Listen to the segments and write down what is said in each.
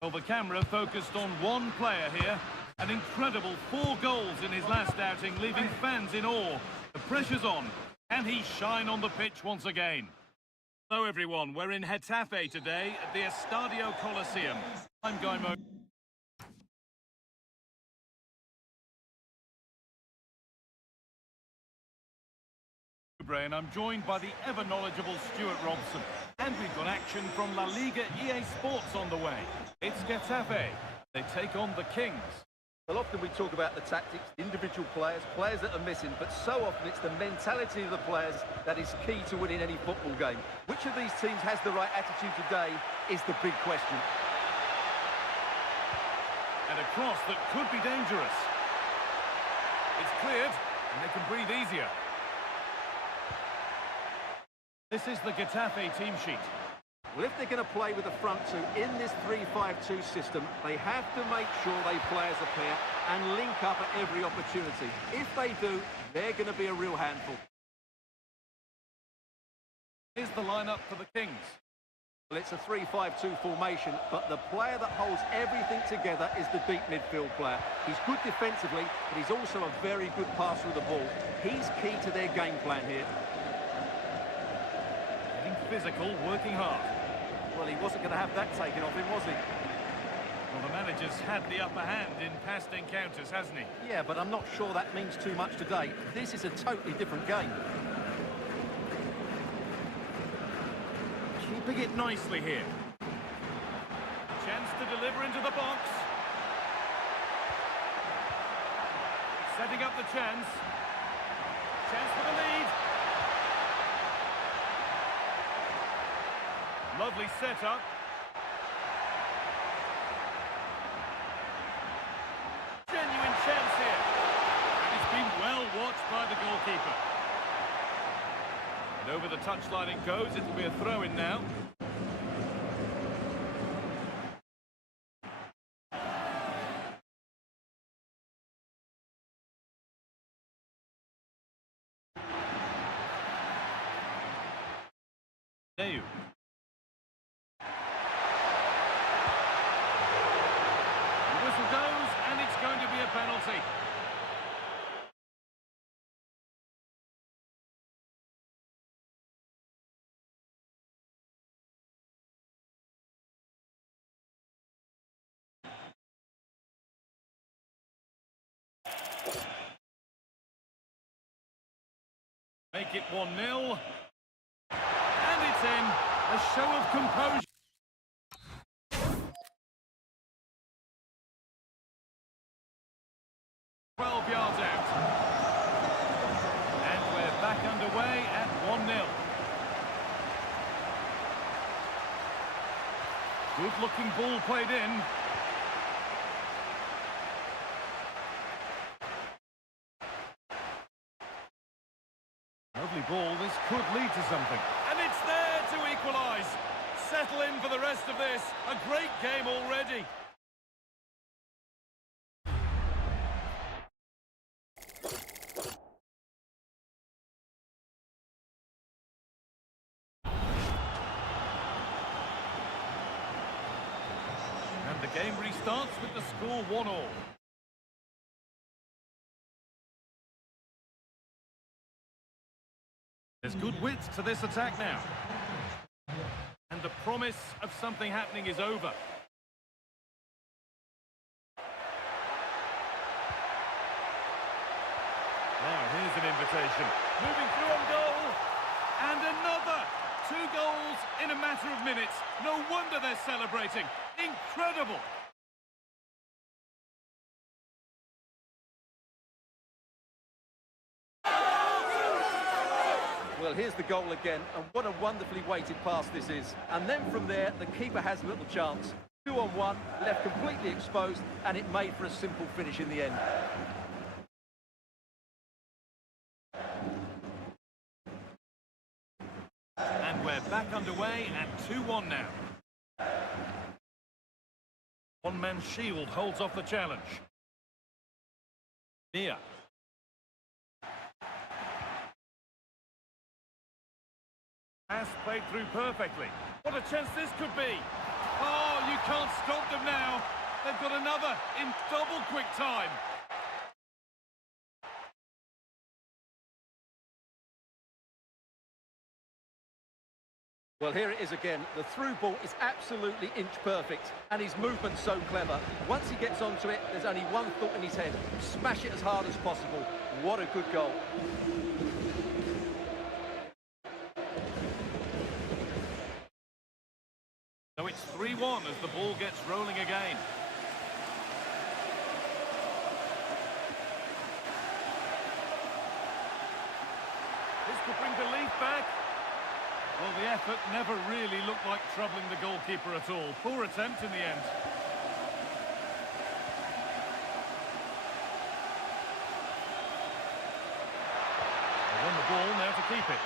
Well, the camera focused on one player here. An incredible 4 goals in his last outing, leaving fans in awe. The pressure's on. Can he shine on the pitch once again? Hello, everyone. We're in Getafe today at the Estadio Coliseum. I'm Guy Mo. And I'm joined by the ever-knowledgeable Stuart Robson. And we've got action from La Liga EA Sports on the way. It's Getafe. They take on the Kings. Well, often we talk about the tactics, individual players, players that are missing, but so often it's the mentality of the players that is key to winning any football game. Which of these teams has the right attitude today is the big question. And a cross that could be dangerous. It's cleared, and they can breathe easier. This is the Getafe team sheet. Well, if they're going to play with the front two in this 3-5-2 system, they have to make sure they play as a pair and link up at every opportunity. If they do, they're going to be a real handful. Here's the lineup for the Kings. Well, it's a 3-5-2 formation, but the player that holds everything together is the deep midfield player. He's good defensively, but he's also a very good passer of the ball. He's key to their game plan here. Physical, working hard. Well, he wasn't going to have that taken off him, was he? Well, the manager's had the upper hand in past encounters, hasn't he? Yeah, but I'm not sure that means too much today. This is a totally different game. Keeping it nicely here. Chance to deliver into the box. Setting up the chance. Chance for the lead. Lovely setup. Genuine chance here. And it's been well watched by the goalkeeper. And over the touchline it goes. It'll be a throw-in now. There you. Goes, and it's going to be a penalty. Make it 1-0. And it's in. A show of composure. 12 yards out. And we're back underway at 1-0. Good-looking ball played in. Lovely ball. This could lead to something. And it's there to equalise. Settle in for the rest of this. A great game already. The game restarts with the score 1-1. There's good width to this attack now. And the promise of something happening is over. Now here's an invitation. Moving through on goal. And another. 2 goals in a matter of minutes. No wonder they're celebrating. Incredible! Well, here's the goal again, and what a wonderfully weighted pass this is. And then from there, the keeper has little chance. 2-on-1, left completely exposed, and it made for a simple finish in the end. And we're back underway at 2-1 now. One-man shield holds off the challenge. Mia. Pass played through perfectly. What a chance this could be. Oh, You can't stop them now. They've got another in double quick time. Well, here it is again. The through ball is absolutely inch perfect, and his movement's so clever. Once he gets onto it, there's only one thought in his head: smash it as hard as possible. What a good goal. So it's 3-1 as the ball gets rolling again. This could bring belief back. Well, the effort never really looked like troubling the goalkeeper at all. Poor attempt in the end. They won the ball, now to keep it.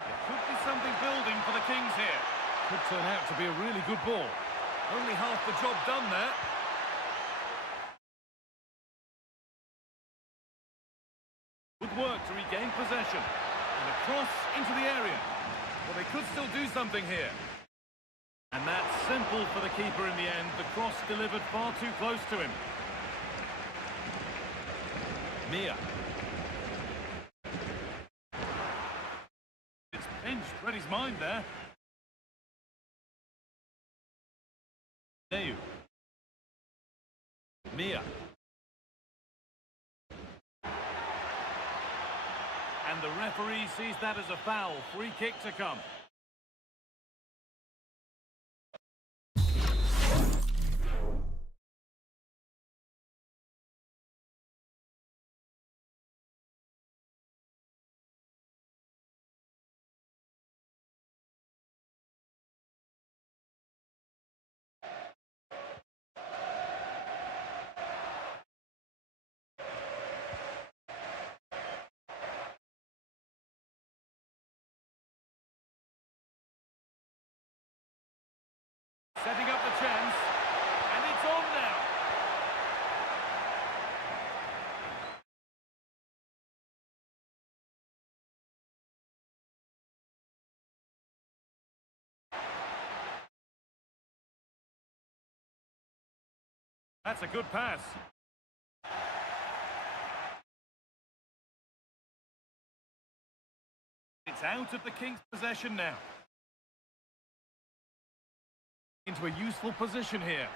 It could be something building for the Kings here. Could turn out to be a really good ball. Only half the job done there. Good work to regain possession. And a cross into the area. Well, they could still do something here. And that's simple for the keeper in the end. The cross delivered far too close to him. Mia. It's pinched Freddie's mind there. Neu. Mia. And the referee sees that as a foul. Free kick to come. Setting up the chance, and it's on now. That's a good pass. It's out of the Kings' possession now. Into a useful position here.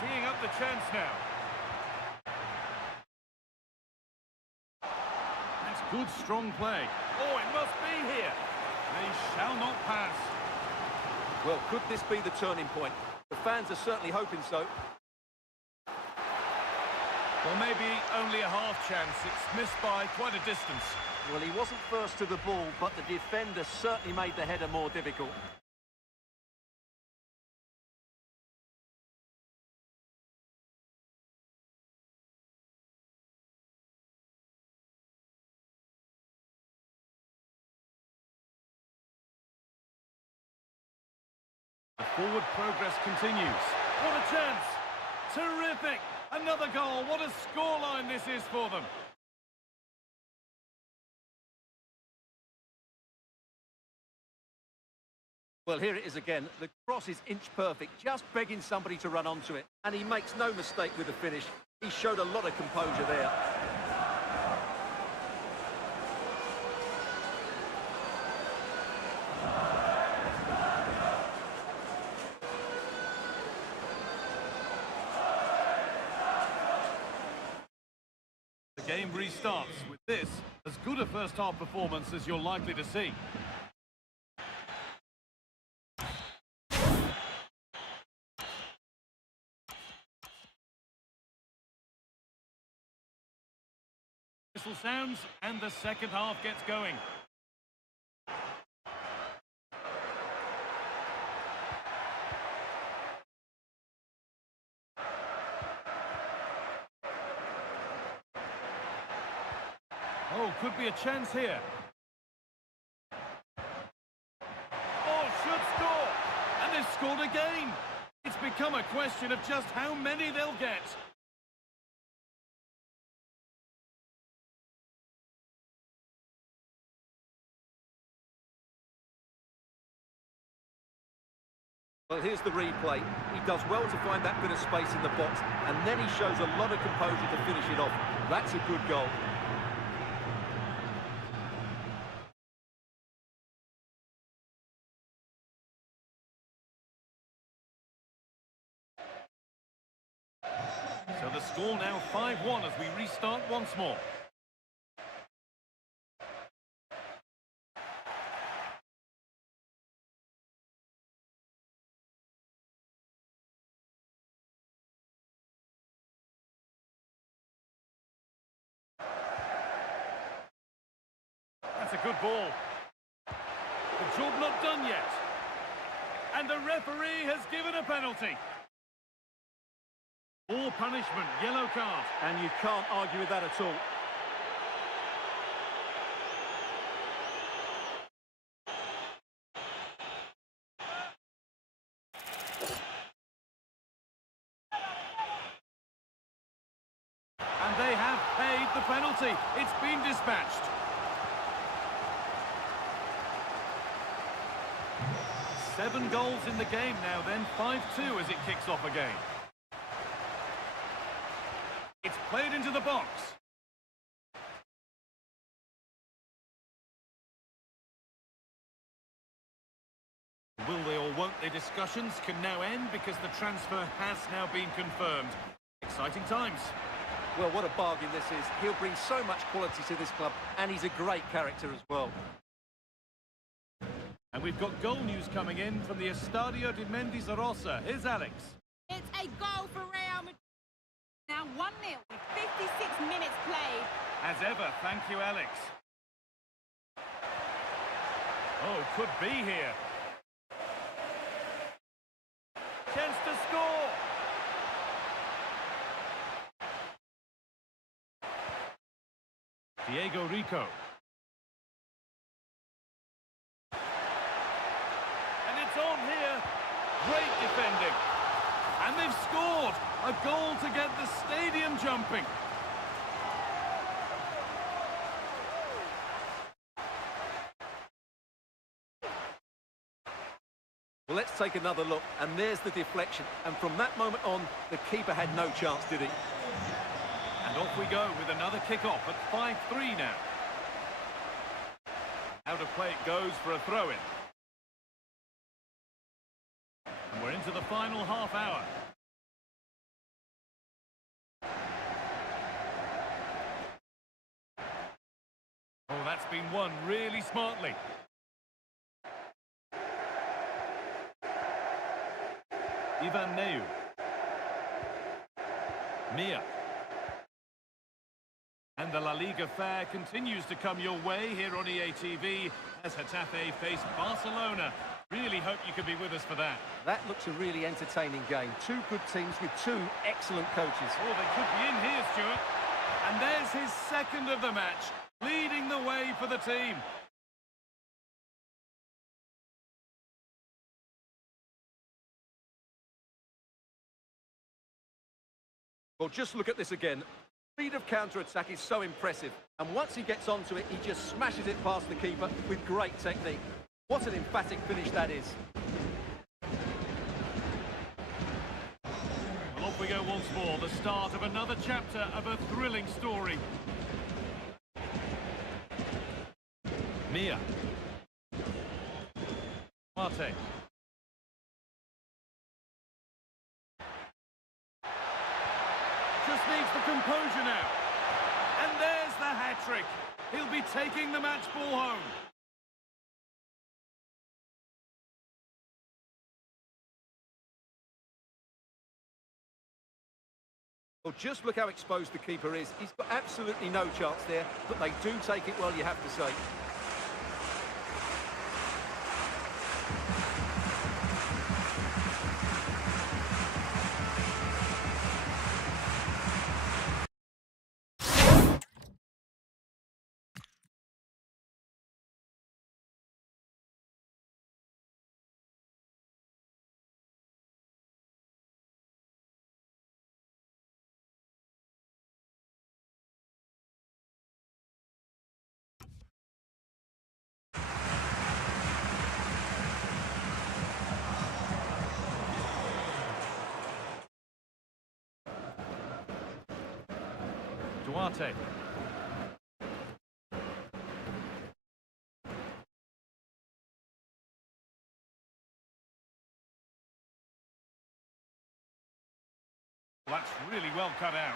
Teeing up the chance now. That's good, strong play. Oh, it must be here. They shall not pass. Well, could this be the turning point? The fans are certainly hoping so. Well, maybe only a half chance. It's missed by quite a distance. Well, he wasn't first to the ball, but the defender certainly made the header more difficult. The forward progress continues. What a chance! Terrific! Another goal. What a scoreline this is for them. Well, here it is again. The cross is inch perfect, just begging somebody to run onto it. And he makes no mistake with the finish. He showed a lot of composure there. The game restarts with this, as good a first-half performance as you're likely to see. Whistle sounds, and the second half gets going. Oh, could be a chance here. Oh, should score! become a question of just how many they'll get. Well, here's the replay. He does well to find that bit of space in the box, and then he shows a lot of composure to finish it off. That's a good goal. So the score now 5-1 as we restart once more. That's a good ball. The job not done yet. And the referee has given a penalty. Or punishment, yellow card. And you can't argue with that at all. And they have paid the penalty. It's been dispatched. Seven goals in the game now then, 5-2 as it kicks off again. It's played into the box. Will they or won't they discussions can now end because the transfer has now been confirmed. Exciting times. Well, what a bargain this is. He'll bring so much quality to this club, and he's a great character as well. And we've got goal news coming in from the Estadio de Mendizorroza. Here's Alex. It's a goal for Real Madrid. Now 1-0 with 56 minutes played. As ever, thank you, Alex. Oh, could be here. Chance to score. Diego Rico. And it's on here. Great defending. And they've scored. A goal to get the stadium jumping. Well, let's take another look, and there's the deflection. And from that moment on, the keeper had no chance, did he? And off we go with another kick-off at 5-3 now. Out of play it goes for a throw-in. And we're into the final half hour. Oh, that's been won really smartly. Ivan Neu. Mia. And the La Liga fare continues to come your way here on EA TV as Getafe face Barcelona. Really hope you can be with us for that. That looks a really entertaining game. Two good teams with two excellent coaches. Oh, they could be in here, Stuart. And there's his second of the match, leading the way for the team. Well, just look at this again. Speed of counter-attack is so impressive. And once he gets onto it, he just smashes it past the keeper with great technique. What an emphatic finish that is. Well, off we go once more, the start of another chapter of a thrilling story. Mia. Mate. Just needs the composure now. And there's the hat-trick. He'll be taking the match ball home. Well, just look how exposed the keeper is. He's got absolutely no chance there, but they do take it well, you have to say. Duarte. That's really well cut out.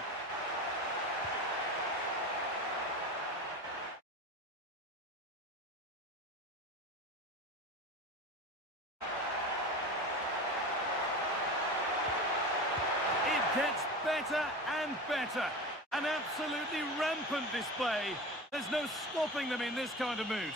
It gets better and better. An absolutely rampant display. There's no stopping them in this kind of mood.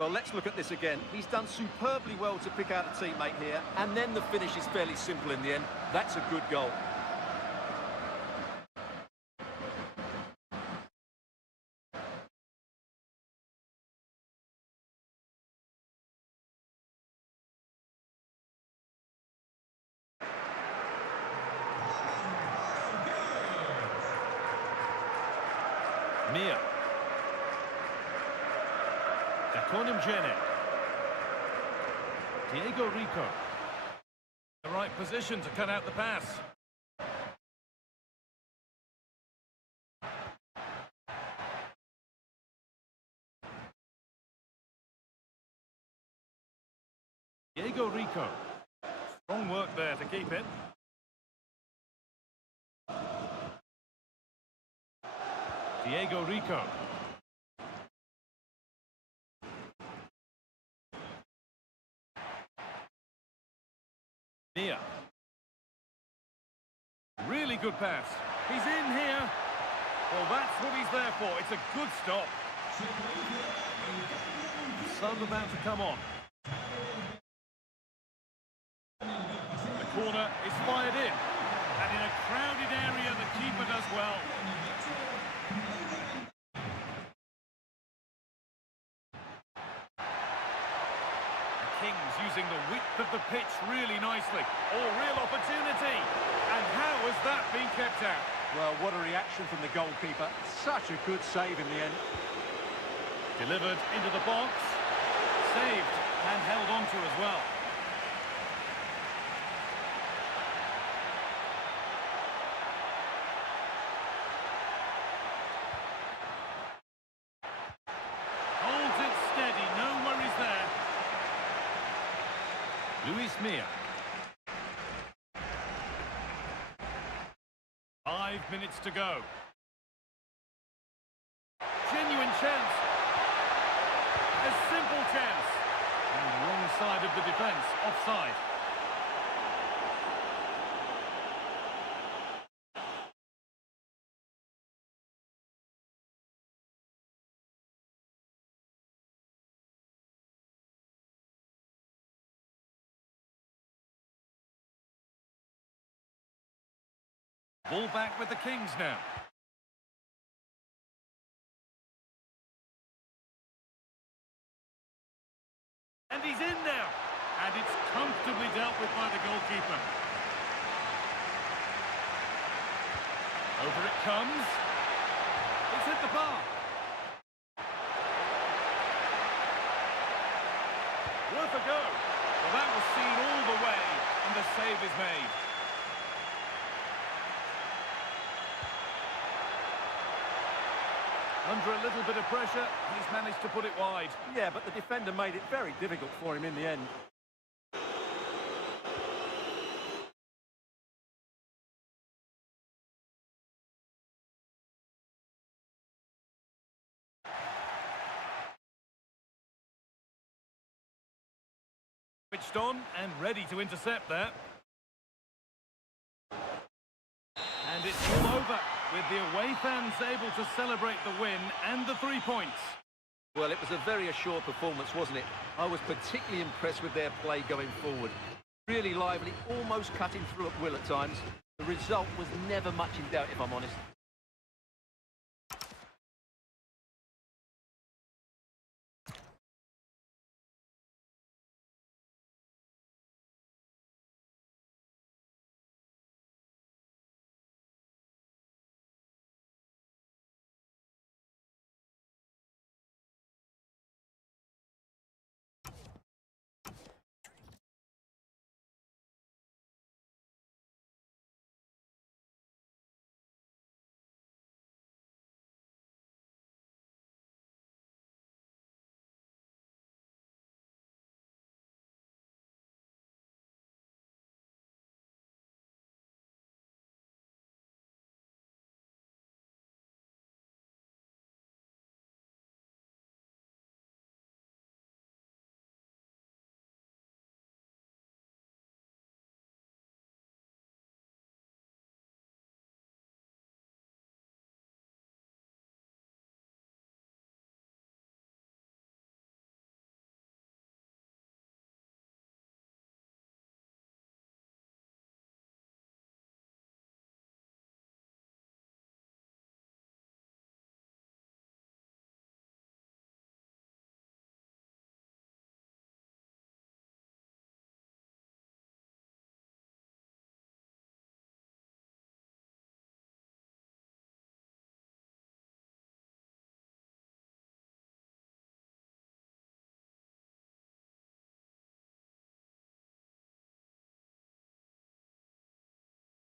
Well, let's look at this again. He's done superbly well to pick out a teammate here, and then the finish is fairly simple in the end. That's a good goal. Mia. Jene. Diego Rico. The right position to cut out the pass. Diego Rico. Strong work there to keep it. Diego Rico. Mia. Really good pass. He's in here. Well, that's what he's there for. It's a good stop. Sub about to come on. The corner is fired in. And in a crowded area, the keeper does well. Kings using the width of the pitch really nicely. Oh, real opportunity. And how has that been kept out? Well, what a reaction from the goalkeeper. Such a good save in the end. Delivered into the box. Saved and held on to as well. Holds it steady, no worries there. Luis Mia. 5 minutes to go. Genuine chance. A simple chance. And wrong side of the defence, offside. Ball back with the Kings now. And he's in now. And it's comfortably dealt with by the goalkeeper. Over it comes. It's hit the bar. Worth a go. Well, that was seen all the way, and the save is made. Under a little bit of pressure, he's managed to put it wide. Yeah, but the defender made it very difficult for him in the end. Switched on and ready to intercept that. And it's all over, with the away fans able to celebrate the win and the 3 points. Well, it was a very assured performance, wasn't it? I was particularly impressed with their play going forward. Really lively, almost cutting through at will at times. The result was never much in doubt, if I'm honest.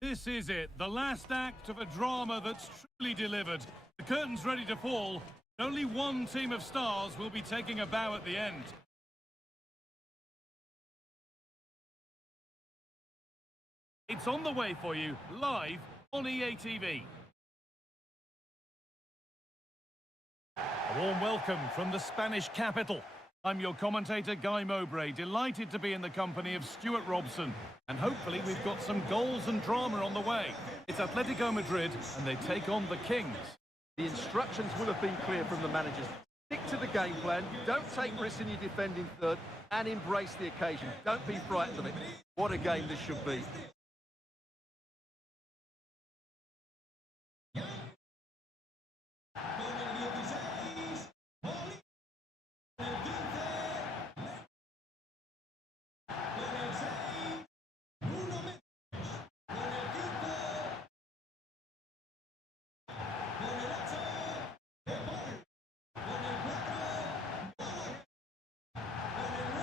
This is it, the last act of a drama that's truly delivered. The curtain's ready to fall. Only one team of stars will be taking a bow at the end. It's on the way for you, live on EA TV. A warm welcome from the Spanish capital. I'm your commentator, Guy Mowbray, delighted to be in the company of Stuart Robson. And hopefully we've got some goals and drama on the way. It's Atletico Madrid, and they take on the Kings. The instructions will have been clear from the managers. Stick to the game plan, don't take risks in your defending third, and embrace the occasion. Don't be frightened of it. What a game this should be.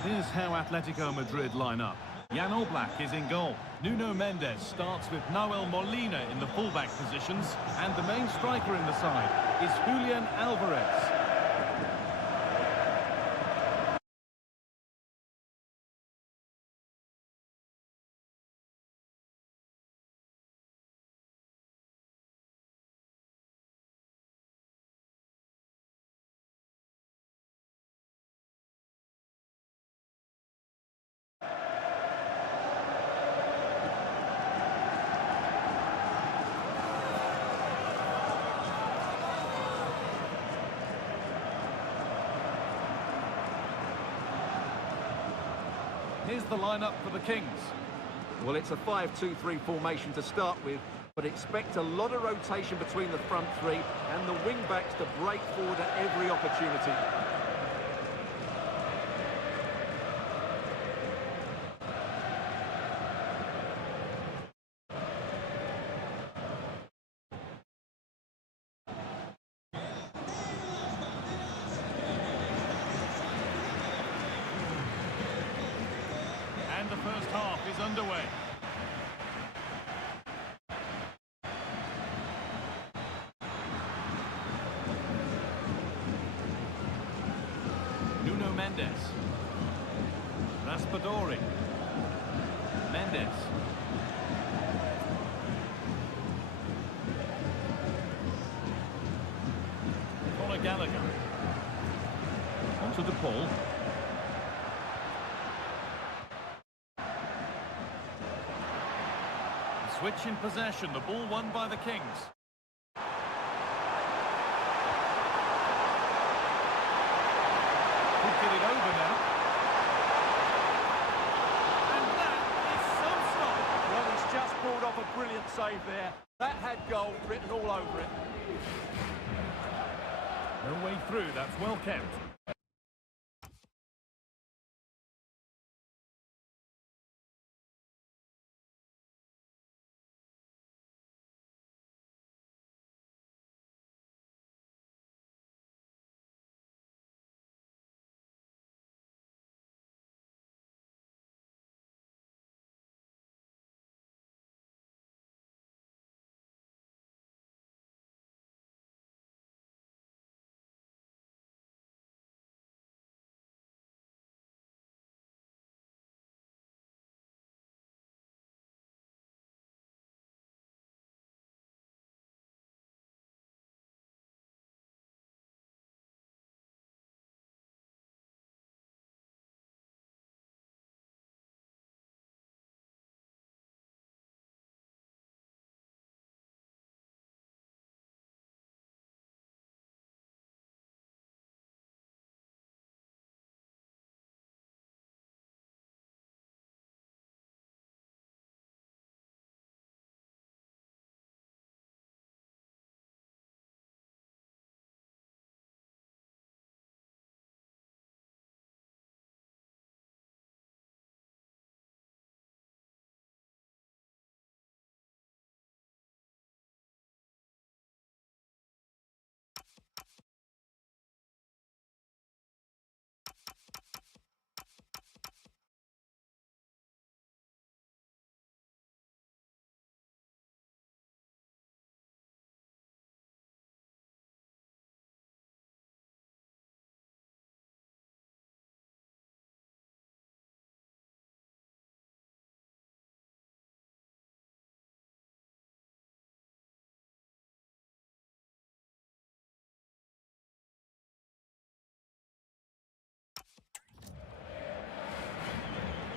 Here's how Atletico Madrid line up. Jan Oblak is in goal. Nuno Mendes starts with Nahuel Molina in the fullback positions. And the main striker in the side is Julian Alvarez. Here's the lineup for the Kings. Well, it's a 5-2-3 formation to start with, but expect a lot of rotation between the front three and the wing-backs to break forward at every opportunity. And the first half is underway. Nuno Mendes. Raspadori. Mendes. Conor Gallagher. Onto the Paul. Switch in possession, the ball won by the Kings. Could get it over now. And that is some stop. Well, he's just pulled off a brilliant save there. That had goal written all over it. No way through, that's well kept.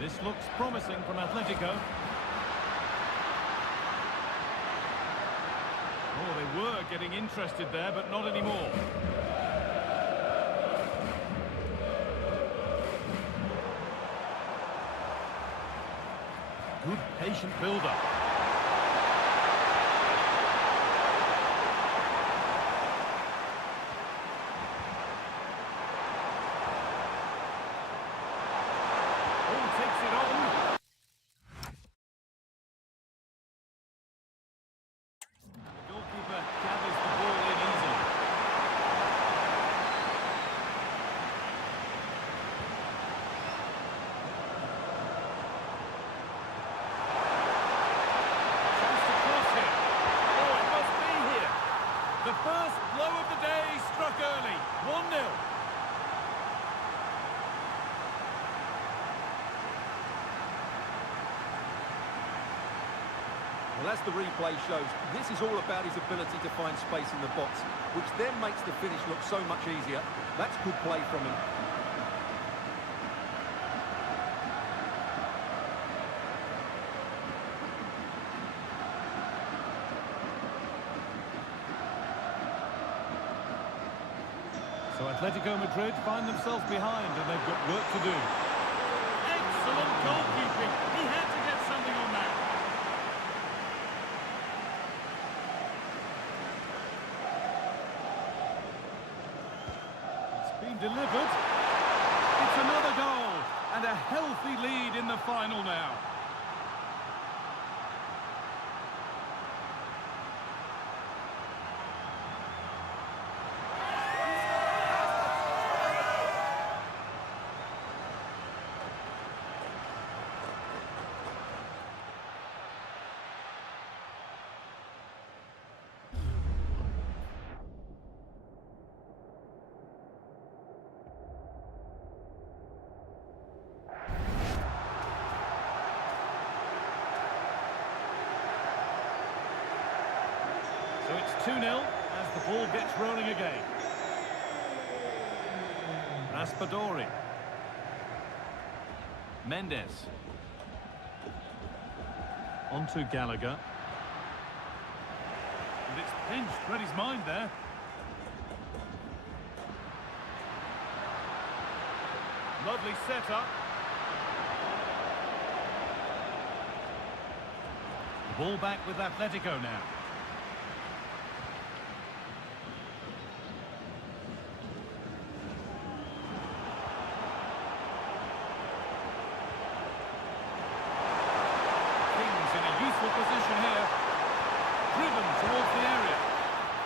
This looks promising from Atletico. Oh, they were getting interested there, but not anymore. Good patient build-up. Takes it on. The goalkeeper gathers the ball in easily. Chance to cross here. Oh, it must be here. The first blow of the day struck early. 1-0. Well, as the replay shows, this is all about his ability to find space in the box, which then makes the finish look so much easier. That's good play from him. So Atletico Madrid find themselves behind and they've got work to do. Excellent goalkeeping. He had to get something on that. It's been delivered. It's another goal and a healthy lead in the final now. So it's 2-0 as the ball gets rolling again. Raspadori. Mendes. On to Gallagher. And it's pinched, read his mind there. Lovely setup. The ball back with Atletico now. Position here, driven towards the area.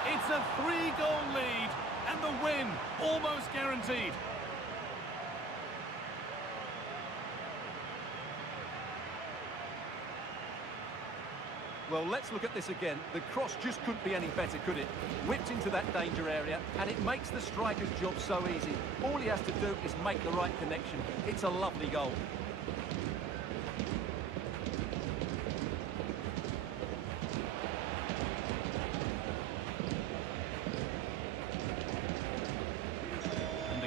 It's a 3-goal lead and the win almost guaranteed. Well, let's look at this again. The cross just couldn't be any better, could it? Whipped into that danger area, and it makes the striker's job so easy. All he has to do is make the right connection. It's a lovely goal.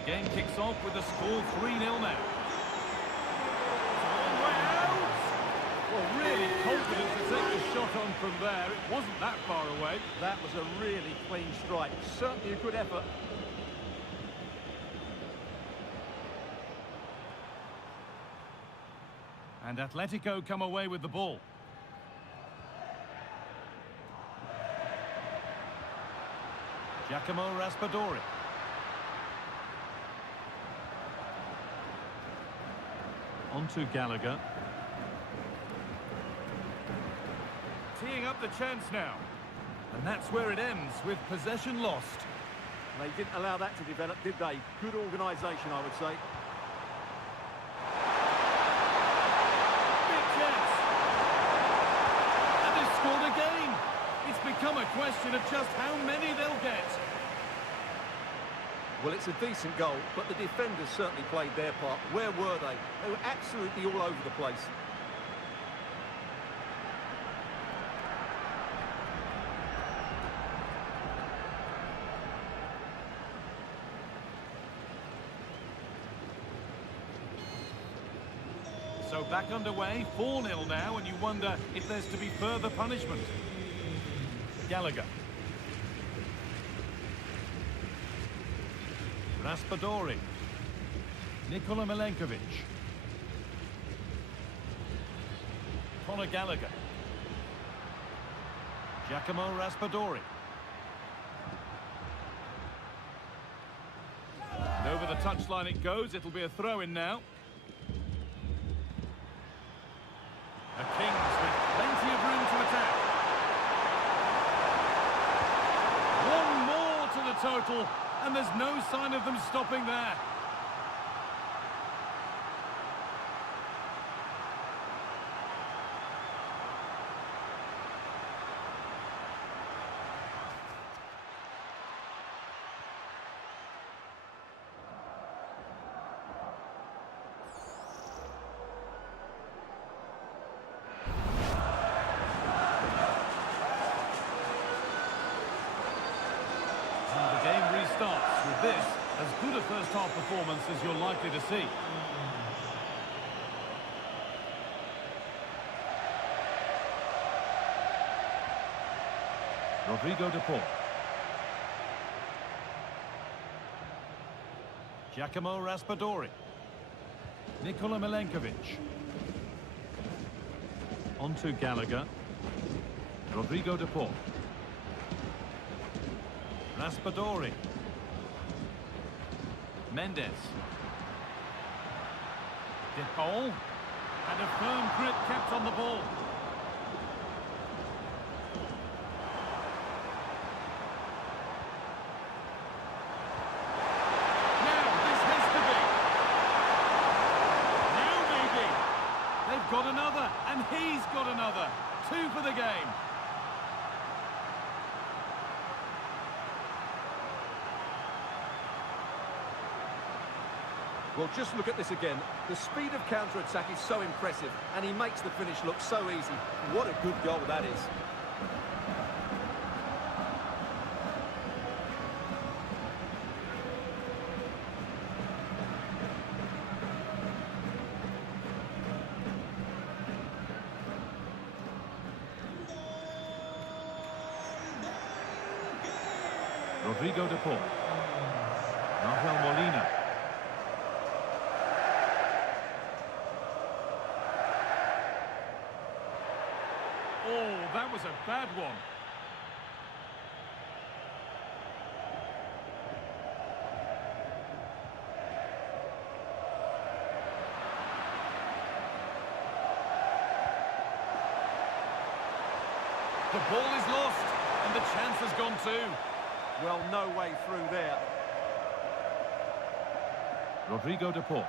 Game kicks off with the score 3-0 now. It's way out. Well, really confident to take the shot on from there. It wasn't that far away. That was a really clean strike. Certainly a good effort. And Atletico come away with the ball. Giacomo Raspadori. On to Gallagher. Teeing up the chance now. And that's where it ends, with possession lost. They didn't allow that to develop, did they? Good organisation, I would say. Big chance. And they've scored again. It's become a question of just how many they'll get. Well, it's a decent goal, but the defenders certainly played their part. Where were they? They were absolutely all over the place. So back underway, 4-0 now, and you wonder if there's to be further punishment. Gallagher. Raspadori. Nikola Milenkovic. Conor Gallagher. Giacomo Raspadori. And over the touchline it goes. It'll be a throw-in now. The Kings with plenty of room to attack. One more to the total, and there's no sign of them stopping there. The game restarts with this, as good a first-half performance as you're likely to see. Rodrigo de Paul. Giacomo Raspadori. Nikola Milenkovic. On to Gallagher. Rodrigo de Paul. Raspadori. Mendes. De Paul. And a firm grip kept on the ball. Now, this has to be. Now maybe. They've got another, and he's got another. 2 for the game. Well, just look at this again. The speed of counter-attack is so impressive, and he makes the finish look so easy. What a good goal that is. Rodrigo de Paul. Rafael Molina. Oh, that was a bad one. The ball is lost, and the chance has gone too. Well, no way through there. Rodrigo de Paul.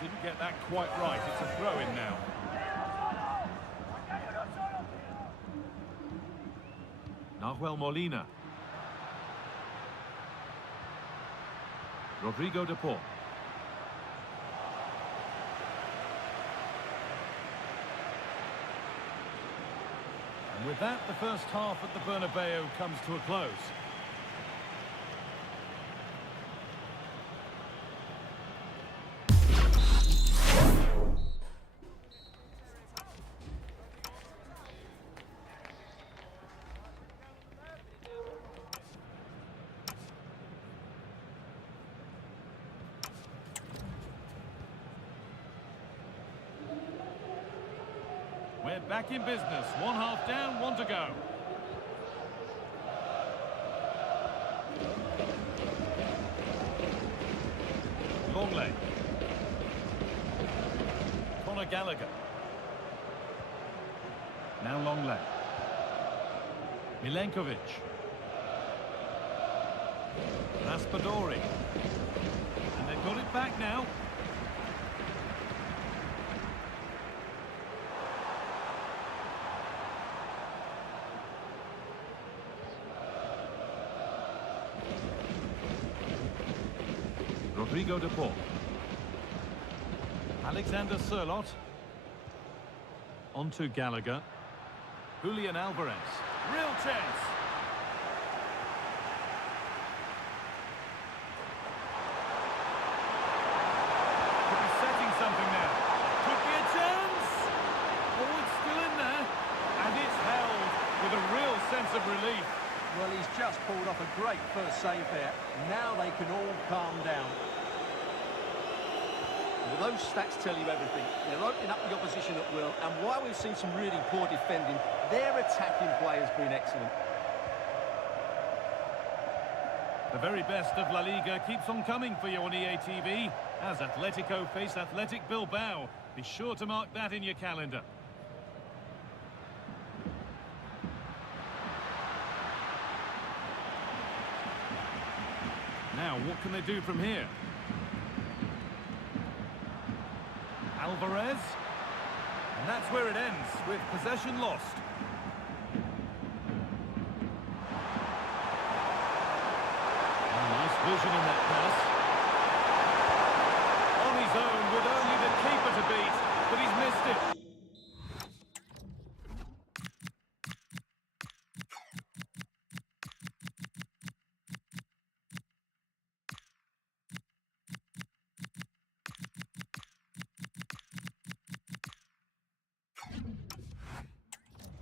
Didn't get that quite right. It's a throw-in now. Nahuel Molina. Rodrigo de Paul. And with that, the first half at the Bernabeu comes to a close. We're back in business. 1 half down, 1 to go. Longley. Conor Gallagher. Now Longley. Milenkovic. Raspadori. And they've got it back now. Rodrigo de Paul. Alexander Sørloth. On to Gallagher. Julian Alvarez. Real chance. Great first save there. Now they can all calm down. Well, those stats tell you everything. They're opening up the opposition at will, and while we've seen some really poor defending, their attacking play has been excellent. The very best of La Liga keeps on coming for you on EA TV as Atletico face Athletic Bilbao. Be sure to mark that in your calendar. Now, what can they do from here? Alvarez. And that's where it ends, with possession lost. Nice vision in that pass. On his own, with only the keeper to beat, but he's missed it.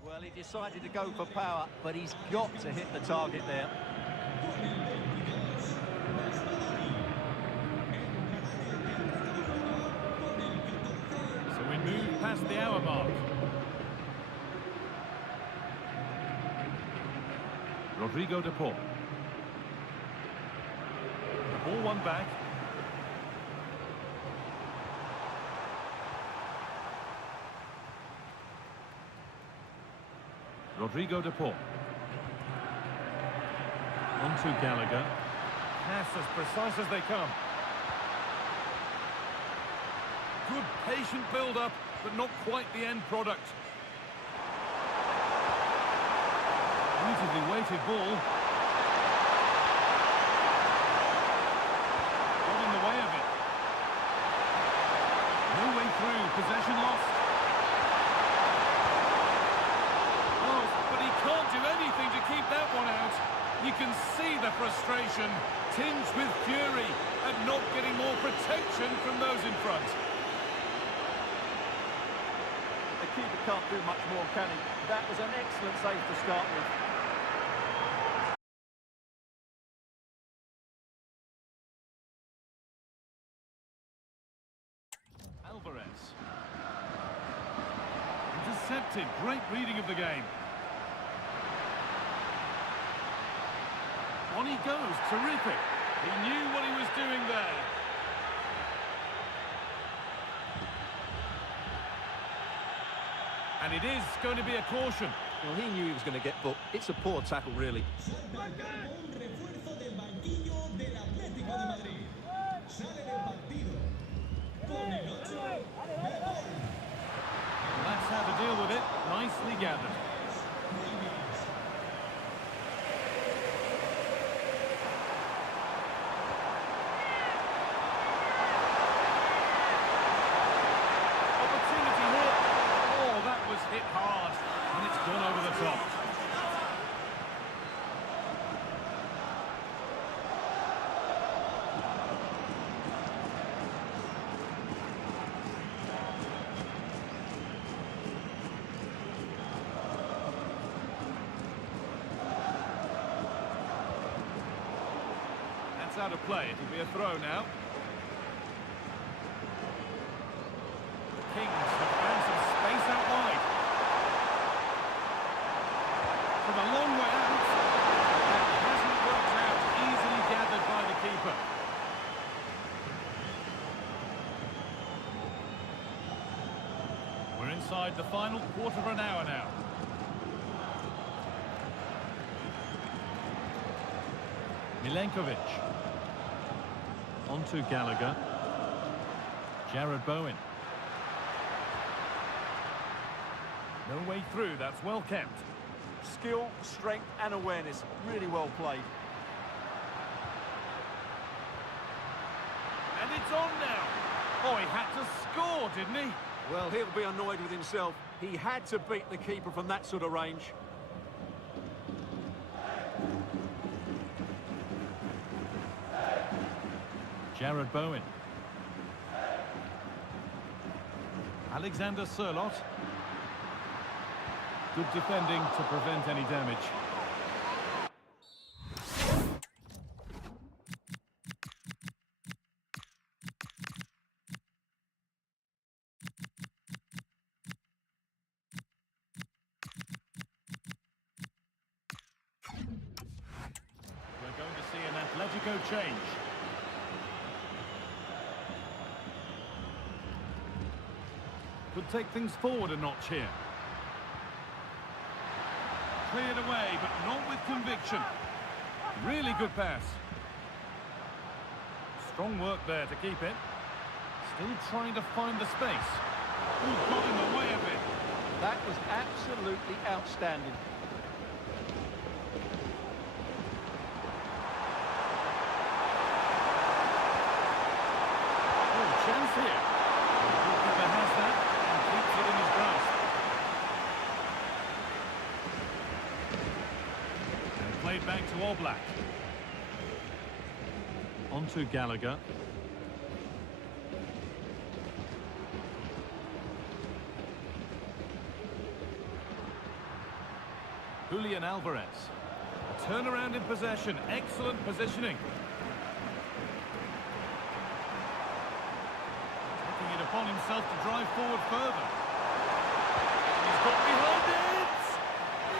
Well, he decided to go for power, but he's got to hit the target there. So we move past the hour mark. Rodrigo de Paul. The ball won back. Rodrigo de Paul. On to Gallagher. Pass as precise as they come. Good patient build-up, but not quite the end product. Beautifully weighted ball. Got in the way of it. No way through, possession lost. Can't do anything to keep that one out. You can see the frustration, tinged with fury at not getting more protection from those in front. The keeper can't do much more, can he? That was an excellent save to start with. Alvarez. Intercepted, great reading of the game. On he goes, terrific. He knew what he was doing there. And it is going to be a caution. Well, he knew he was going to get booked. It's a poor tackle, really. That's how to deal with it. Nicely gathered. Hit hard, and it's gone over the top. That's out of play. It'll be a throw now. The Kings have found some space out wide. From a long way out, that hasn't worked out, easily gathered by the keeper. We're inside the final quarter of an hour now. Milenkovic. On to Gallagher. Jared Bowen. No way through, that's well kept. Skill, strength and awareness. Really well played. And it's on now. Oh, he had to score, didn't he? Well, he'll be annoyed with himself. He had to beat the keeper from that sort of range. Jared Bowen. Alexander Sørloth. Good defending to prevent any damage. echo change. Could take things forward a notch here. Cleared away, but not with conviction. Really good pass. Strong work there to keep it. Still trying to find the space. Ooh, got in the way of it. That was absolutely outstanding. Oh, chance here. The goalkeeper has that and keeps it in his grasp. And played back to Oblak. On to Gallagher. Julian Alvarez. A turnaround in possession. Excellent positioning. Taking it upon himself to drive forward further. He's got behind it!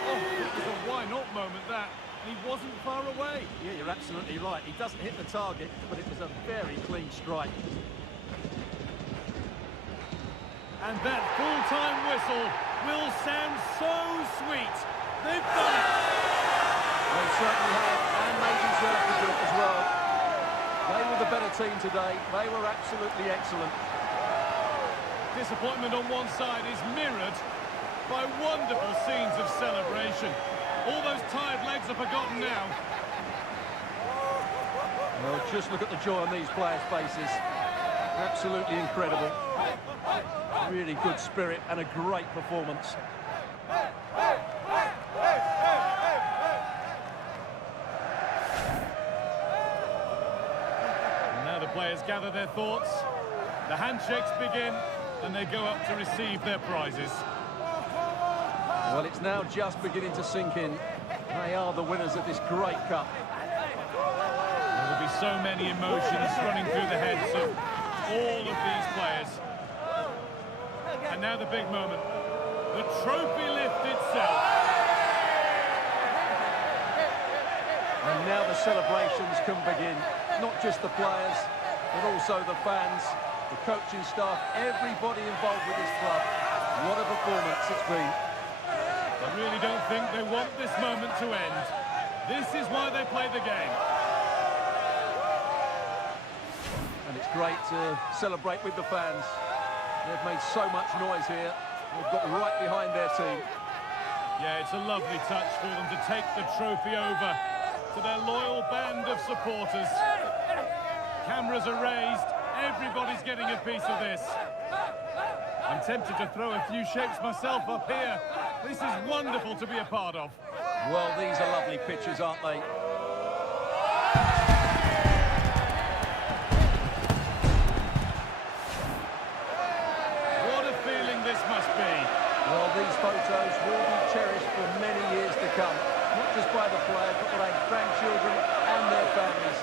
Oh, it was a why-not moment, that. And he wasn't far away. Yeah, you're absolutely right. He doesn't hit the target, but it was a very clean strike. And that full-time whistle will sound so sweet. They've done it! They certainly have, and they deserve to do it as well. They were the better team today. They were absolutely excellent. Disappointment on one side is mirrored by wonderful scenes of celebration. All those tired legs are forgotten now. Well, just look at the joy on these players' faces. Absolutely incredible. Really good spirit and a great performance. And now the players gather their thoughts. The handshakes begin and they go up to receive their prizes. Well, it's now just beginning to sink in. They are the winners of this great cup. There'll be so many emotions running through the heads of all of these players. And now the big moment. The trophy lift itself. And now the celebrations can begin. Not just the players, but also the fans, the coaching staff, everybody involved with this club. What a performance it's been. I really don't think they want this moment to end. This is why they play the game. And it's great to celebrate with the fans. They've made so much noise here. They've got right behind their team. Yeah, it's a lovely touch for them to take the trophy over to their loyal band of supporters. Cameras are raised. Everybody's getting a piece of this. I'm tempted to throw a few shapes myself up here. This is wonderful to be a part of. Well, these are lovely pictures, aren't they? What a feeling this must be. Well, these photos will be cherished for many years to come. Not just by the players, but by their grandchildren and their families.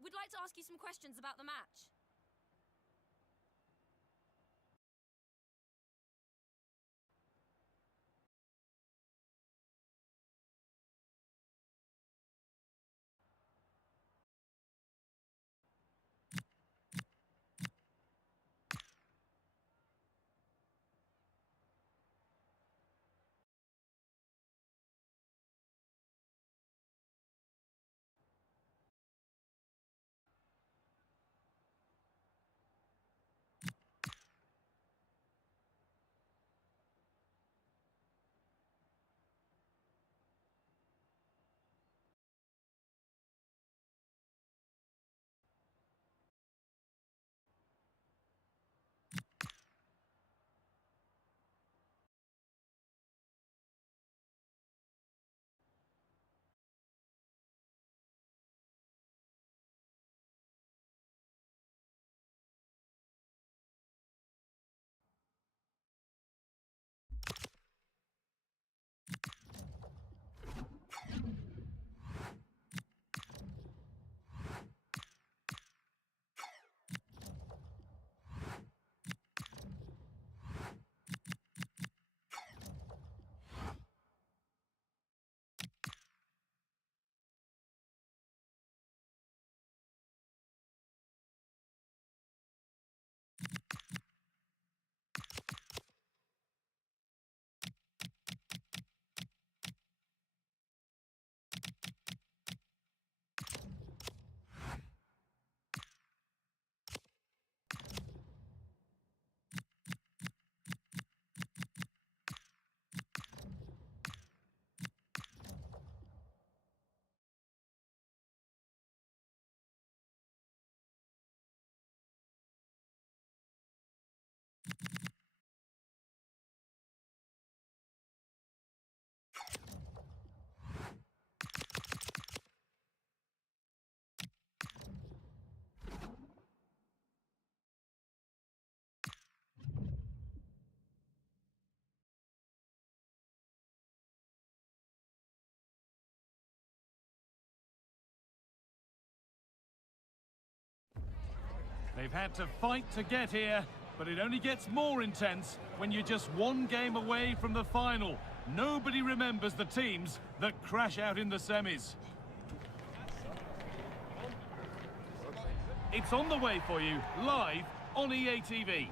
We'd like to ask you some questions about the match. They've had to fight to get here, but it only gets more intense when you're just one game away from the final. Nobody remembers the teams that crash out in the semis. It's on the way for you, live on EA TV.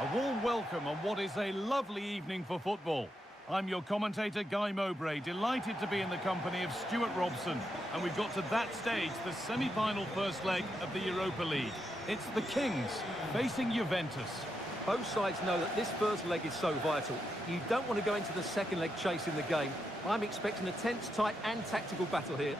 A warm welcome on what is a lovely evening for football. I'm your commentator, Guy Mowbray, delighted to be in the company of Stuart Robson. And we've got to that stage, the semi-final first leg of the Europa League. It's the Kings facing Juventus. Both sides know that this first leg is so vital. You don't want to go into the second leg chasing the game. I'm expecting a tense, tight and tactical battle here.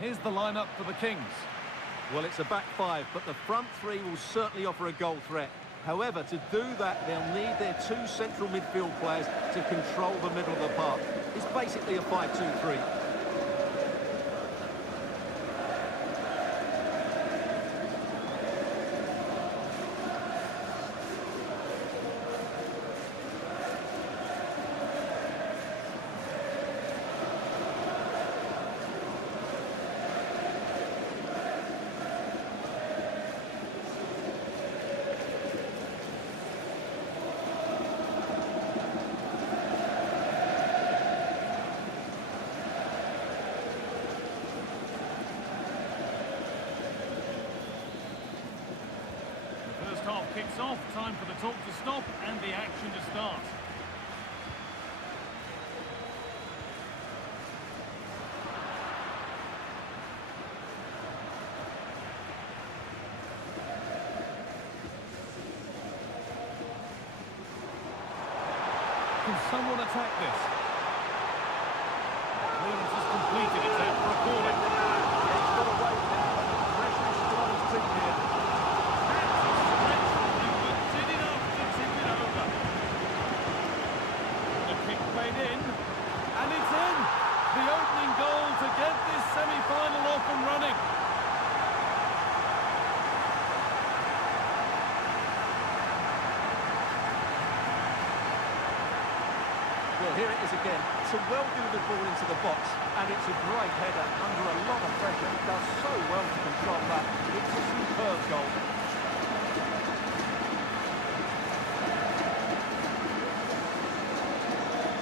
Here's the lineup for the Kings. Well, it's a back five, but the front three will certainly offer a goal threat. However, to do that, they'll need their two central midfield players to control the middle of the park. It's basically a 5-2-3. Half kicks off, time for the talk to stop and the action to start. Can someone attack this? The clearance is completed, it's out for a corner. He's got away with it, but the pressure is still on his team here. Semi-final off and running. Well, here it is again. It's a well-delivered ball into the box, and it's a great header under a lot of pressure. It does so well to control that. It's a superb goal.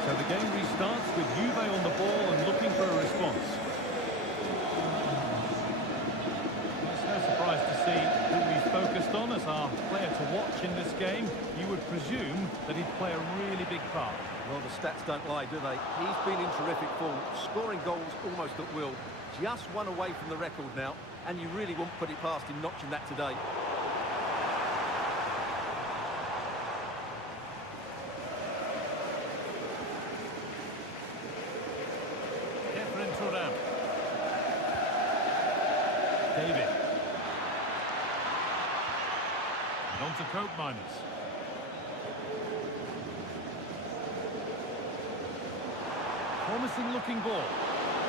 So the game restarts with Juve on the ball and looking for a response. It's no surprise to see who we focused on as our player to watch in this game. You would presume that he'd play a really big part. Well, the stats don't lie, do they? He's been in terrific form, scoring goals almost at will. Just one away from the record now, and you really won't put it past him notching that today. David. And on to Cope Miners. Promising looking ball.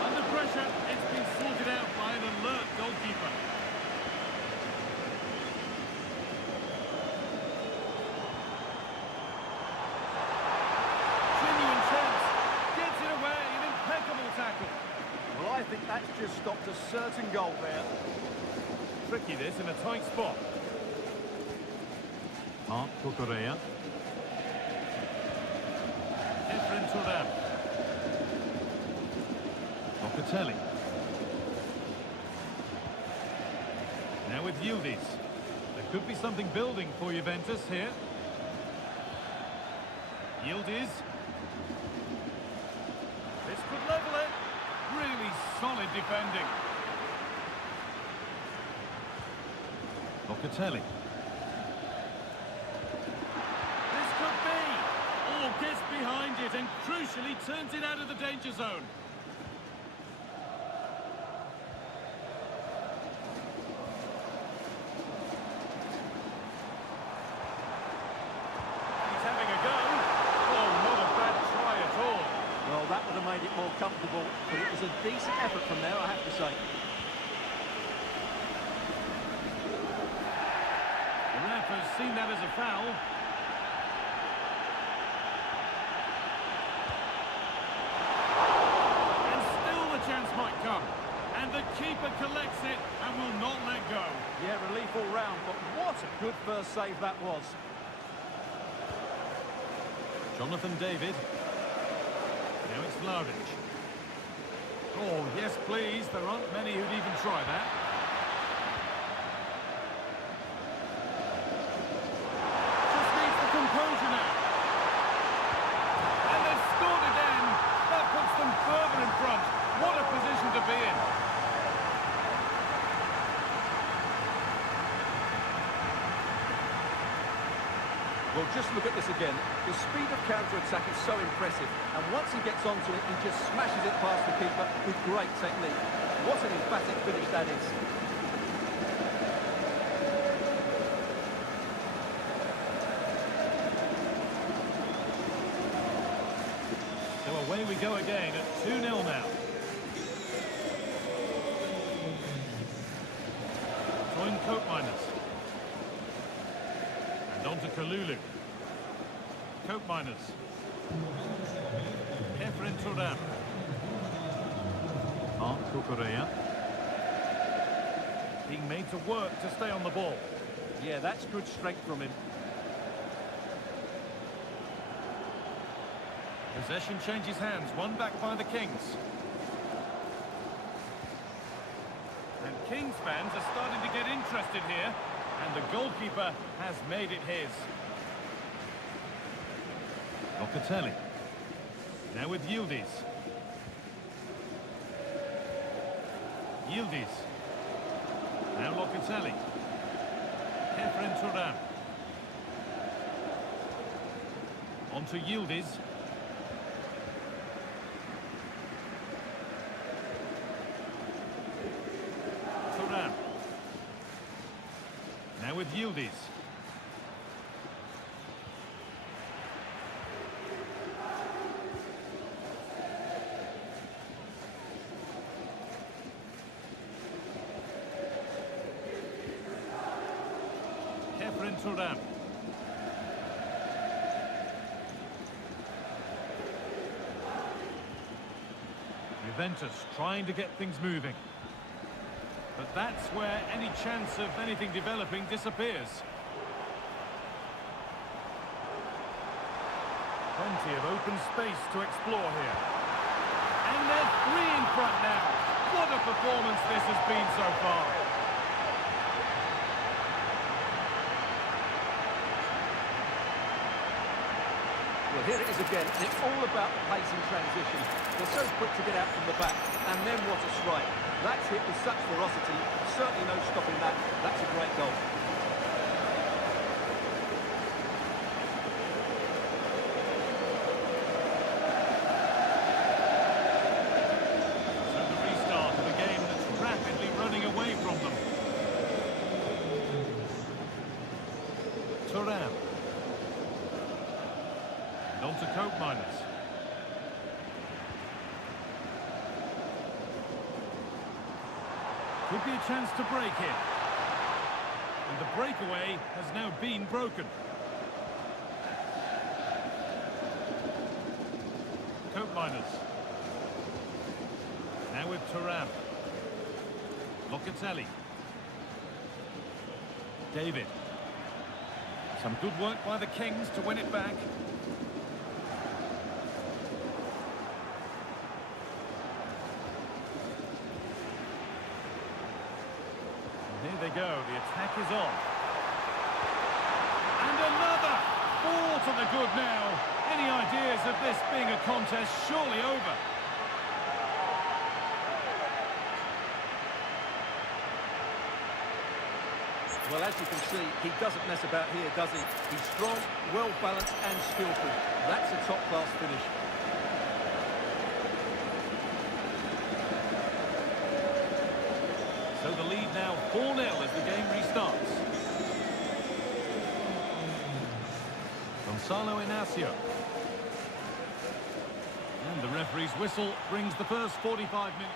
Under pressure, it's been sorted out by an alert goalkeeper. Genuine chance. Gets it away, an impeccable tackle. Well, I think that's just stopped a certain goal there. Tricky this in a tight spot. Mark Cucurella. Thunda. Locatelli. Now with Yildiz. There could be something building for Juventus here. Yildiz. This could level it. Really defending. Locatelli. This could be. Oh, gets behind it and crucially turns it out of the danger zone. He's having a go. Oh, not a bad try at all. Well, that would have made it more comfortable, but it was a decent effort from there, I have to say. The ref has seen that as a foul. And still the chance might come. And the keeper collects it and will not let go. Yeah, relief all round, but what a good first save that was. Jonathan David. Now it's Vlahovic. Oh, yes, please. There aren't many who'd even try that. Just needs the composure now. And they've scored again. That puts them further in front. What a position to be in. Well, just look at this again. The speed of counter-attack is so impressive, and once he gets onto it, he just smashes it past the keeper with great technique. What an emphatic finish that is. So away we go again at 2-0 now. Join coat miners. And on to Kalulu. Coat miners. Efren Turan. Cucurella. Being made to work to stay on the ball. Yeah, that's good strength from him. Possession changes hands, one back by the Kings. And Kings fans are starting to get interested here, and the goalkeeper has made it his. Locatelli. Now with Yildiz. Yildiz. Now Locatelli. Efren Turan. On to Yildiz. Turan. Now with Yildiz. Efren Turan. Juventus trying to get things moving. But that's where any chance of anything developing disappears. Plenty of open space to explore here. And they're 3 in front now. What a performance this has been so far. Well, here it is again, and it's all about the pace in transition. They're so quick to get out from the back, and then what a strike. That's hit with such ferocity, certainly no stopping that. That's a great goal. So the restart of a game that's rapidly running away from them. Turan. And on to coat miners. Could be a chance to break here. And the breakaway has now been broken. Coat miners. Now with Turan. Locatelli. David. Some good work by the Kings to win it back. Here they go, the attack is on. And another! 4 to the good now. Any ideas of this being a contest surely over? Well, as you can see, he doesn't mess about here, does he? He's strong, well-balanced and skillful. That's a top-class finish. So the lead now 4-0 as the game restarts. Gonzalo Inacio. And the referee's whistle brings the first 45 minutes.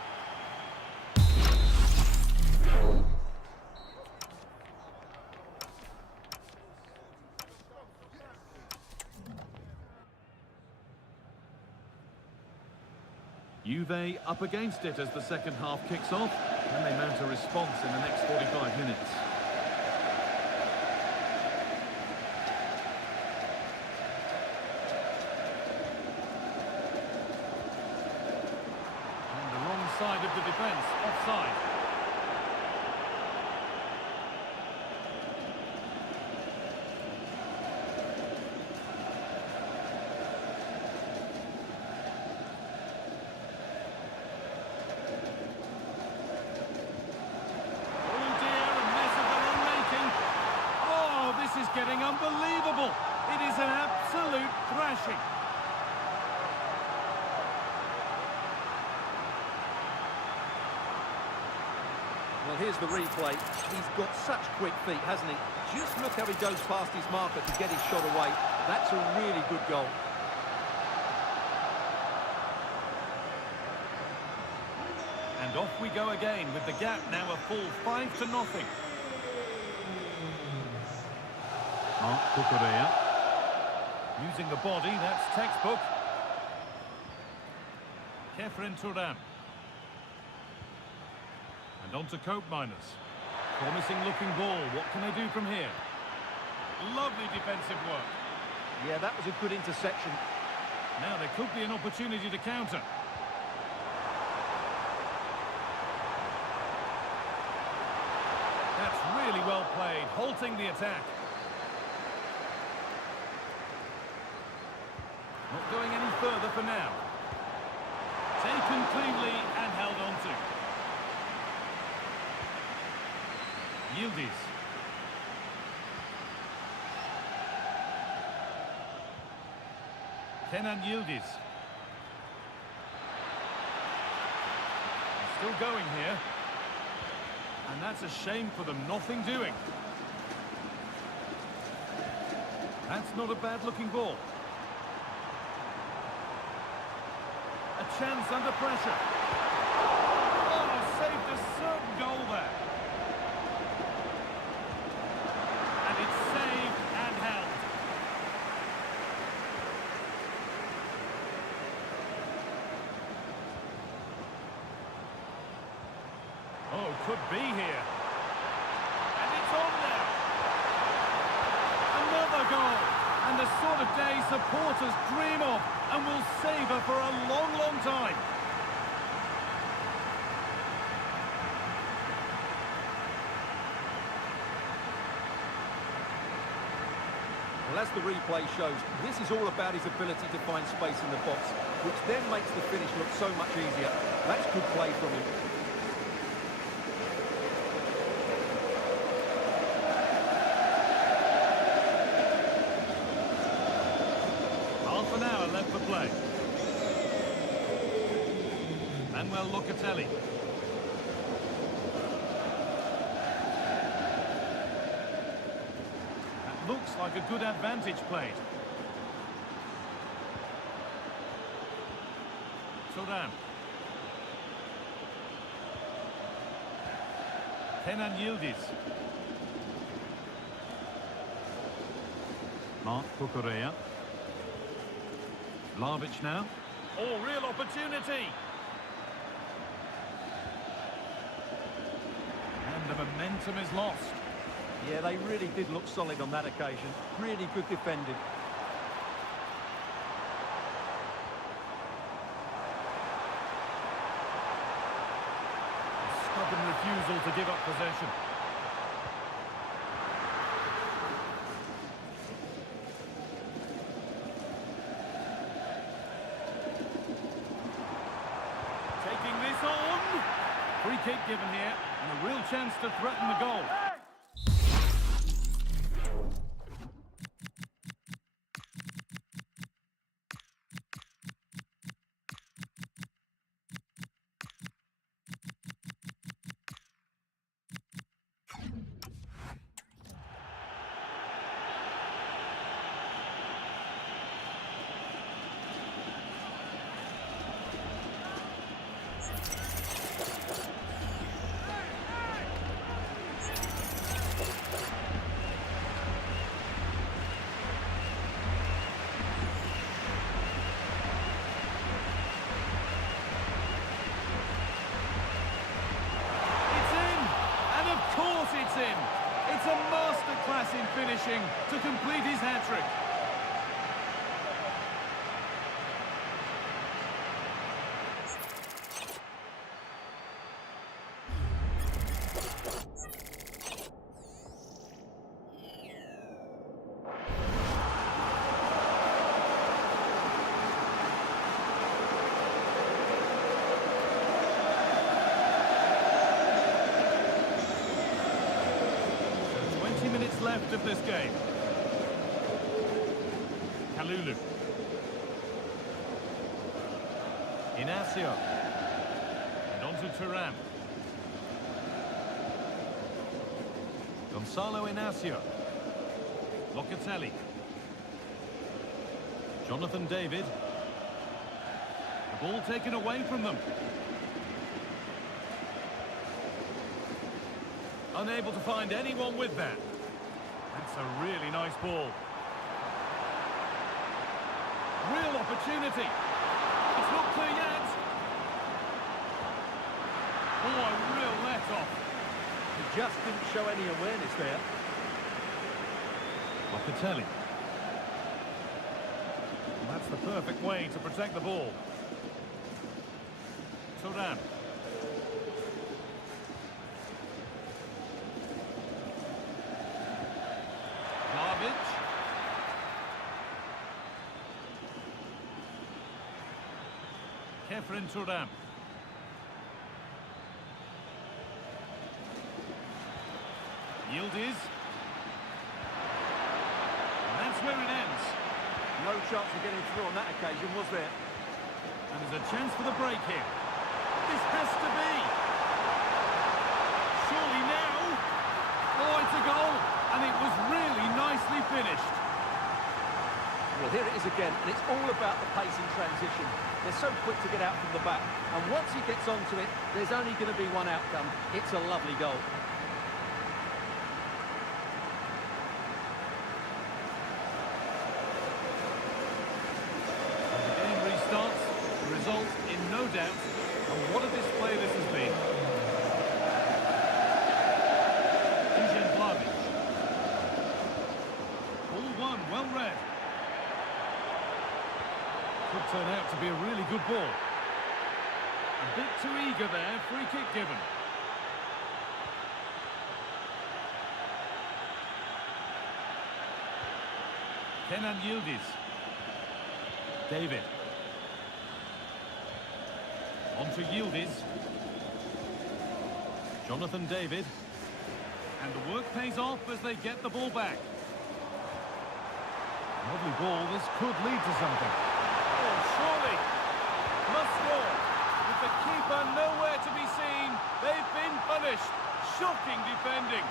Juve up against it as the second half kicks off, and they mount a response in the next 45 minutes. And the wrong side of the defence, offside. Is getting unbelievable. It is an absolute thrashing. Well, here's the replay. He's got such quick feet, hasn't he? Just look how he goes past his marker to get his shot away. That's a really good goal. And off we go again with the gap now a full 5-0. Cucurella. Using the body, that's textbook. Kefren Turan. And on to Cope Miners. Promising looking ball. What can they do from here? Lovely defensive work. Yeah, that was a good interception. Now there could be an opportunity to counter. That's really well played, halting the attack. Not going any further for now. Taken cleanly and held on to. Yildiz. Kenan Yildiz. Still going here. And that's a shame for them, nothing doing. That's not a bad-looking ball. A chance under pressure. Oh, saved a certain goal there. And it's saved and held. Oh, could be here. And it's on now. Another goal. And the sort of day supporters dream of and will savour for a long, long time. Well, as the replay shows, this is all about his ability to find space in the box, which then makes the finish look so much easier. That's good play from him. Half an hour left for play. Manuel Locatelli. That looks like a good advantage played. Turan. Kenan Yildiz. Mark Cucurella. Vlahovic now. Oh, real opportunity. And the momentum is lost. Yeah, they really did look solid on that occasion. Really good defending. A stubborn refusal to give up possession. Taking this on. Free kick given here, and a real chance to threaten the goal. It's a masterclass in finishing to complete his hat-trick. Minutes left of this game. Kalulu. Inacio. And on to Thuram. Gonzalo Inacio. Locatelli. Jonathan David. The ball taken away from them. Unable to find anyone with that. That's a really nice ball. Real opportunity. It's not clear yet. Oh, a real let-off. He just didn't show any awareness there. Locatelli. And that's the perfect way to protect the ball. Thuram. Kefren Thuram. Yildiz. And that's where it ends. No chance of getting through on that occasion, was there? And there's a chance for the break here. This has to be. Surely now. Oh, it's a goal. And it was really nicely finished. Well, here it is again, and it's all about the pace in transition. They're so quick to get out from the back, and once he gets onto it, there's only going to be one outcome. It's a lovely goal. The game restarts, the result in no doubt, and what a display this has been. All one, well read. Could turn out to be a really good ball. A bit too eager there, free kick given. Kenan Yildiz. David. On to Yildiz. Jonathan David. And the work pays off as they get the ball back. Lovely ball, this could lead to something. Oh, surely. Must score. With the keeper nowhere to be seen, they've been punished. Shocking defending.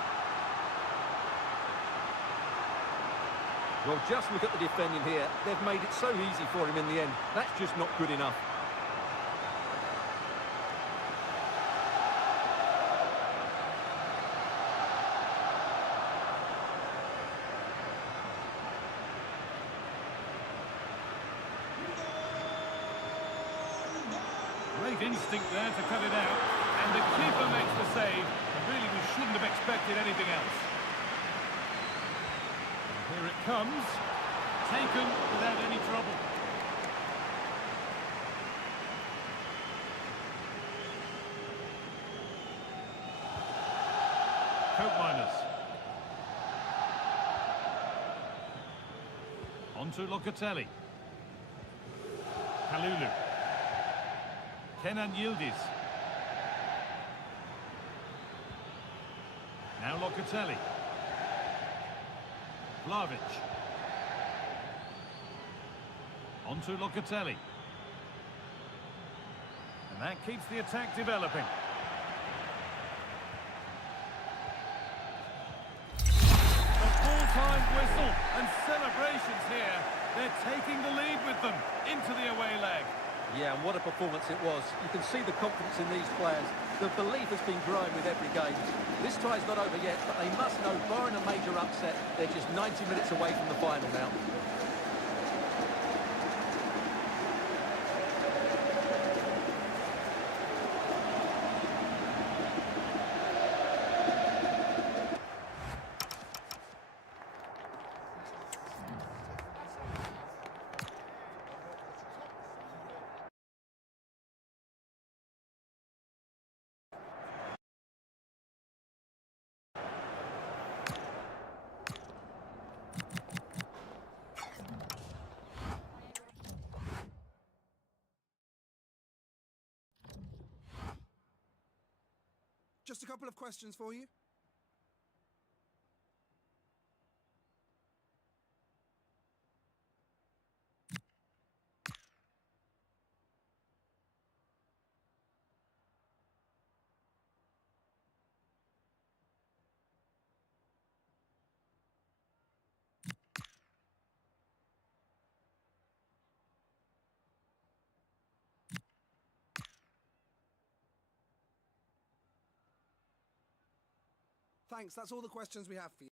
Well, just look at the defending here. They've made it so easy for him in the end. That's just not good enough. Great instinct there to cut it out. And the keeper makes the save. And really, we shouldn't have expected anything else. Here it comes, taken without any trouble. Coke Miners. On to Locatelli. Kalulu. Kenan Yildiz. Now Locatelli. Vlahovic. On to Locatelli. And that keeps the attack developing. A full-time whistle and celebrations here. They're taking the lead with them into the away leg. Yeah, and what a performance it was. You can see the confidence in these players. The belief has been growing with every game. This tie's not over yet, but they must know, barring a major upset, they're just 90 minutes away from the final now. Just a couple of questions for you. Thanks, that's all the questions we have for you.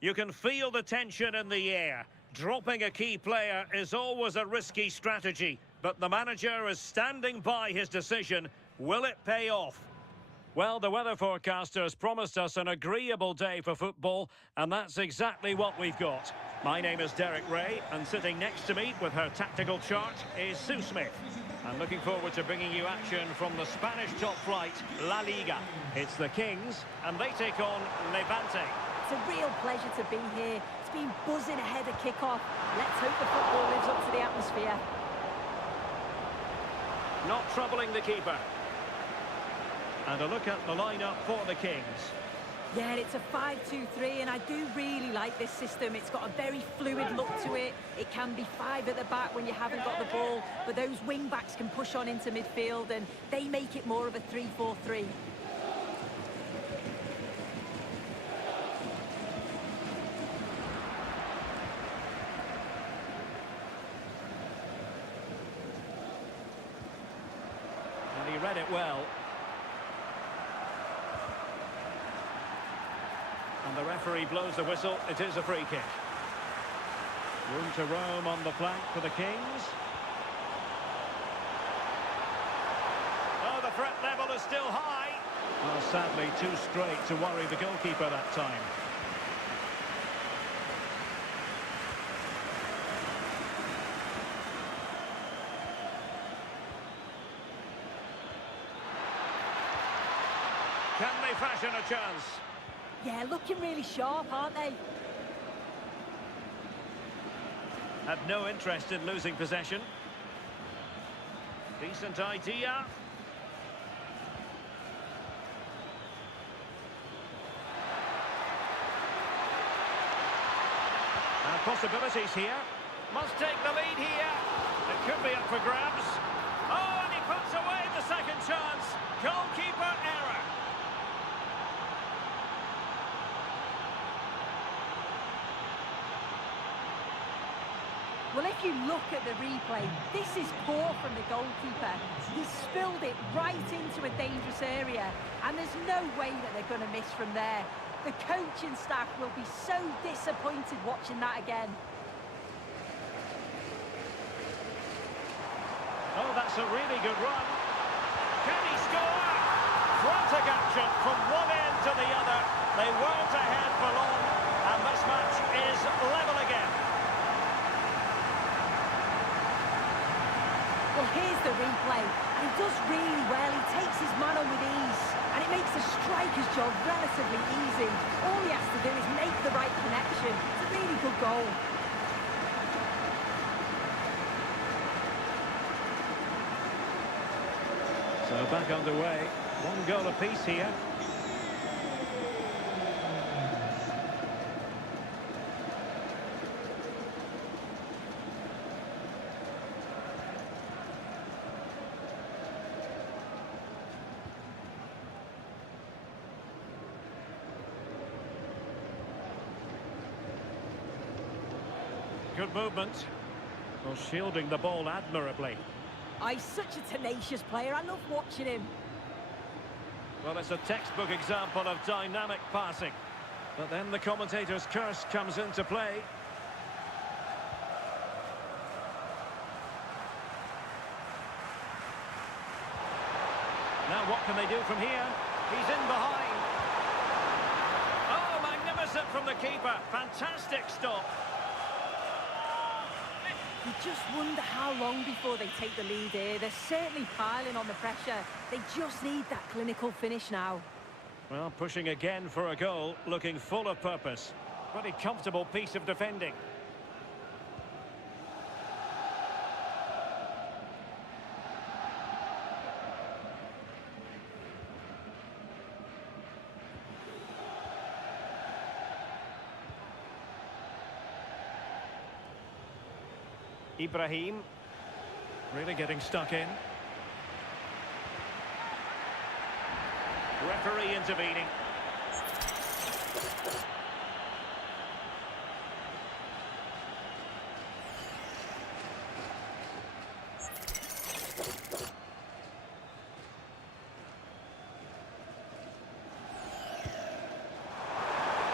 You can feel the tension in the air. Dropping a key player is always a risky strategy, but the manager is standing by his decision. Will it pay off? Well, the weather forecasters promised us an agreeable day for football, and that's exactly what we've got. My name is Derek Ray, and sitting next to me with her tactical chart is Sue Smith. I'm looking forward to bringing you action from the Spanish top flight, La Liga. It's the Kings, and they take on Levante. It's a real pleasure to be here. It's been buzzing ahead of kick-off. Let's hope the football lives up to the atmosphere. Not troubling the keeper. And a look at the lineup for the Kings. Yeah, it's a 5-2-3, and I do really like this system. It's got a very fluid look to it. It can be 5 at the back when you haven't got the ball, but those wing-backs can push on into midfield, and they make it more of a 3-4-3. And he read it well. And the referee blows the whistle. It is a free kick. Room to roam on the flank for the Kings. Oh, the threat level is still high. Well, sadly, too straight to worry the goalkeeper that time. Can they fashion a chance? Yeah, looking really sharp, aren't they? Had no interest in losing possession. Decent idea. And possibilities here. Must take the lead here. It could be up for grabs. Oh, and he puts away the second chance. Goalkeeper error. Well, if you look at the replay, this is poor from the goalkeeper. He spilled it right into a dangerous area, and there's no way that they're going to miss from there. The coaching staff will be so disappointed watching that again. Oh, that's a really good run. Can he score? Frantic action from one end to the other. They weren't ahead for long, and this match is level again. Well, here's the replay, and he does really well. He takes his man on with ease, and it makes the striker's job relatively easy. All he has to do is make the right connection. It's a really good goal. So back underway. One goal apiece here. Good movement. Well, shielding the ball admirably. He's such a tenacious player. I love watching him. Well, it's a textbook example of dynamic passing. But then the commentator's curse comes into play. Now what can they do from here? He's in behind. Oh, magnificent from the keeper. Fantastic stop. You just wonder how long before they take the lead here. They're certainly piling on the pressure. They just need that clinical finish now. Well, pushing again for a goal, looking full of purpose. Pretty comfortable piece of defending. Ibrahim, really getting stuck in. Referee intervening.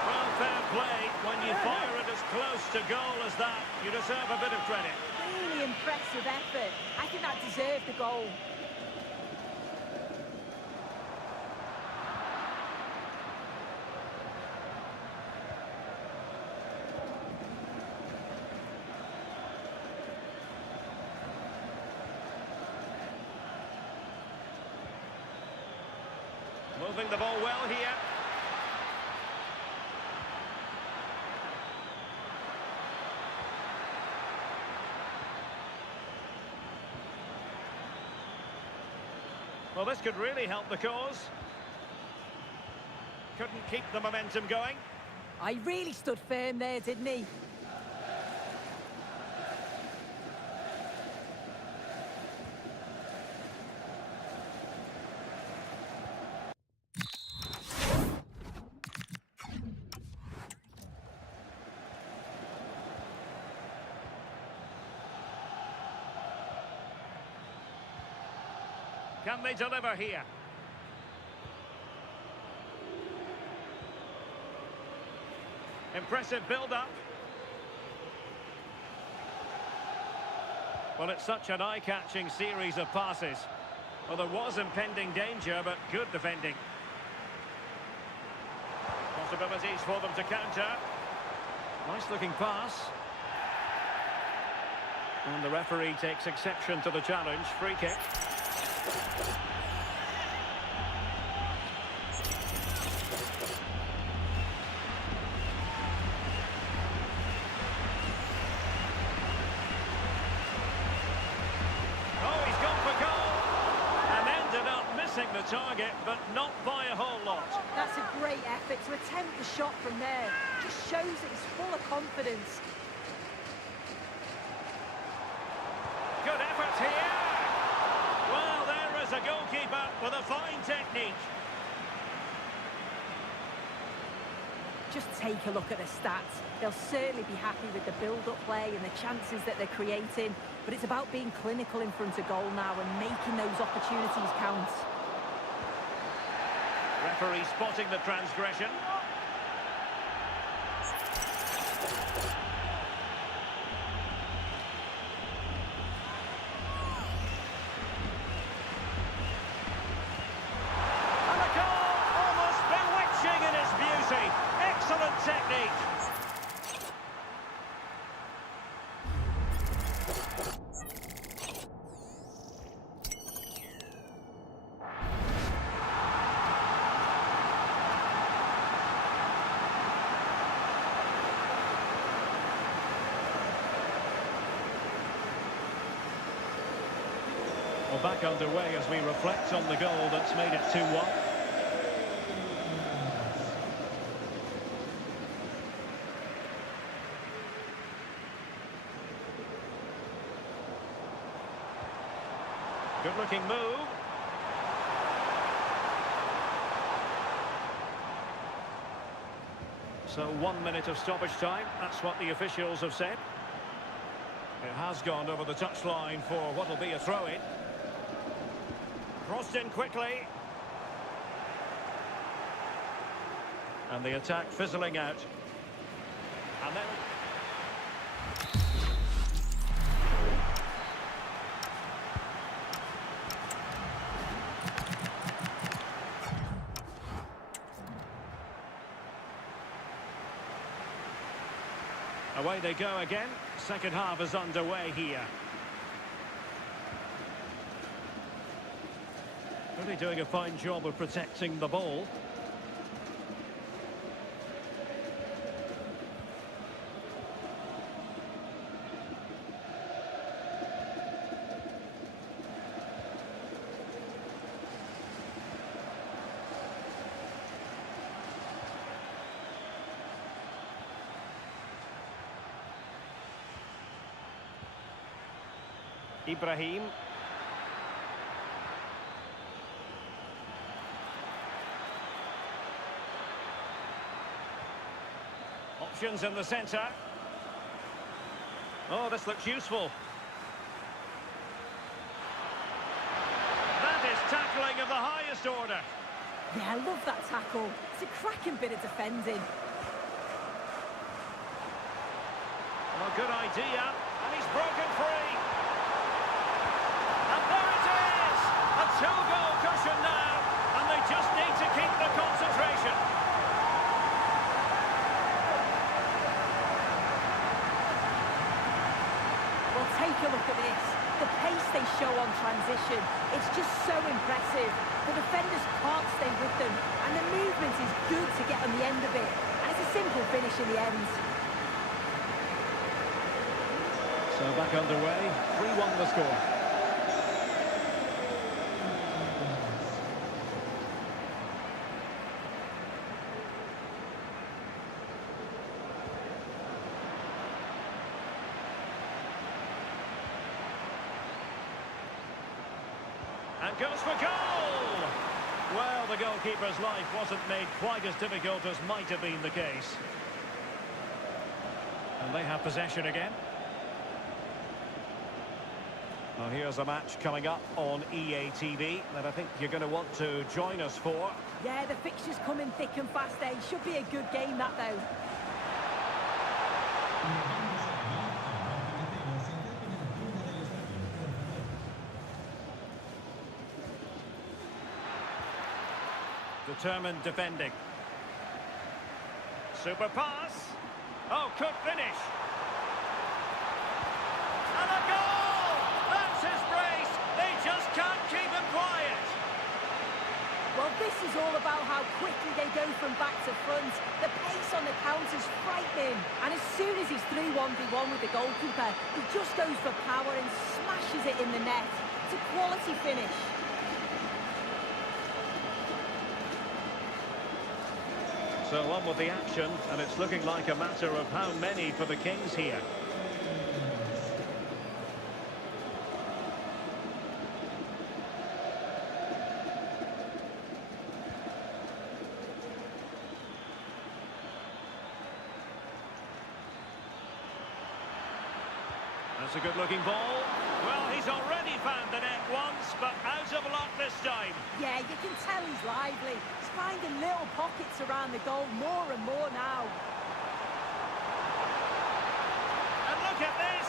Well, fair play. When you fire it as close to goal as that, you deserve a bit of credit. Really impressive effort. I think that deserved the goal. Moving the ball well here. Well, this could really help the cause. Couldn't keep the momentum going. I really stood firm there, didn't he? Can they deliver here? Impressive build-up. Well, it's such an eye-catching series of passes. Well, there was impending danger, but good defending. Possibilities for them to counter. Nice-looking pass. And the referee takes exception to the challenge. Free kick. Oh, he's gone for goal. target, but not by a whole lot. That's a great effort to attempt the shot from there. Just shows that he's full of confidence. Good effort here. Well, there is a goalkeeper with a fine technique. Just take a look at the stats. They'll certainly be happy with the build-up play and the chances that they're creating. But it's about being clinical in front of goal now and making those opportunities count. Referee spotting the transgression. And a goal, almost bewitching in its beauty. Excellent technique. Well, back underway as we reflect on the goal that's made it 2-1. Good-looking move. So 1 minute of stoppage time, that's what the officials have said. It has gone over the touchline for what will be a throw-in. Crossed in quickly. And the attack fizzling out. And then... away they go again. Second half is underway here. Really doing a fine job of protecting the ball. Ibrahim. Options in the centre. Oh, this looks useful. That is tackling of the highest order. Yeah, I love that tackle. It's a cracking bit of defending. Well, good idea. And he's broken free. And there it is! A two-goal cushion now. And they just need to keep the concentration. Well, take a look at this. The pace they show on transition, it's just so impressive. The defenders can't stay with them, and the movement is good to get on the end of it. And it's a simple finish in the end. So back underway, 3-1 the score. And goes for goal! Well, the goalkeeper's life wasn't made quite as difficult as might have been the case. And they have possession again. Well, here's a match coming up on EA TV that I think you're going to want to join us for. Yeah, the fixtures coming thick and fast, eh? Should be a good game, that, though. Determined defending. Super pass. Oh, could finish. And a goal! That's his brace. They just can't keep him quiet. Well, this is all about how quickly they go from back to front. The pace on the counter's frightening. And as soon as he's through 1v1 with the goalkeeper, he just goes for power and smashes it in the net. It's a quality finish. So on with the action, and it's looking like a matter of how many for the Kings here. That's a good-looking ball. Well, he's already found the net once, but out of luck this time. Yeah, you can tell he's lively. He's finding little pockets around the goal more and more now. And look at this!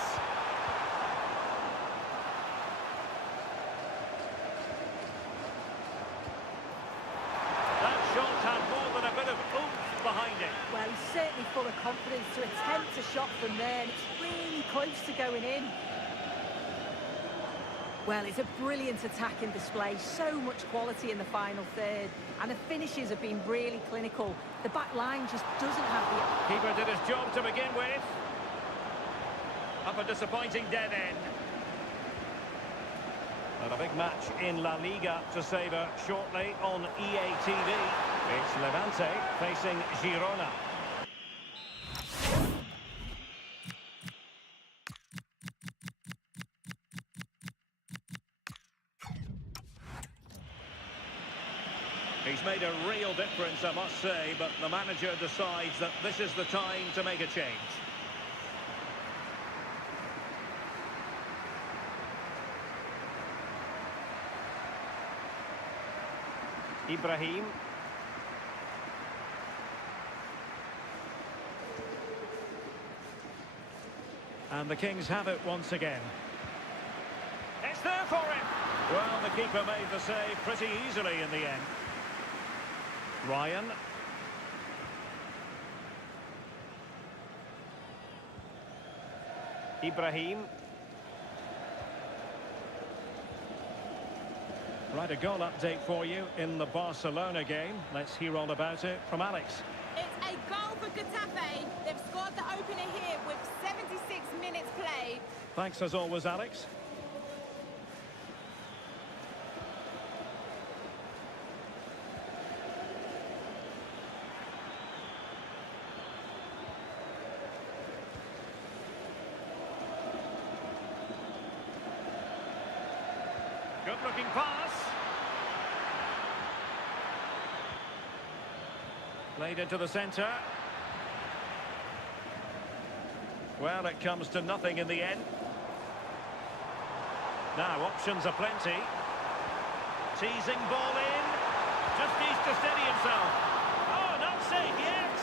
That shot had more than a bit of oomph behind it. Well, he's certainly full of confidence to attempt a shot from there, and it's really close to going in. Well, it's a brilliant attacking display, so much quality in the final third, and the finishes have been really clinical. The back line just doesn't have the... Keeper did his job to begin with. Up a disappointing dead end. And a big match in La Liga to savour shortly on EA TV. It's Levante facing Girona. He's made a real difference, I must say, but the manager decides that this is the time to make a change. Ibrahim. And the Kings have it once again. It's there for him! Well, the keeper made the save pretty easily in the end. Ryan. Ibrahim. Right, a goal update for you in the Barcelona game. Let's hear all about it from Alex. It's a goal for Getafe. They've scored the opener here with 76 minutes played. Thanks as always, Alex. Good-looking pass. Played into the centre. Well, it comes to nothing in the end. Now, options are plenty. Teasing ball in. Just needs to steady himself. Oh, not safe yet.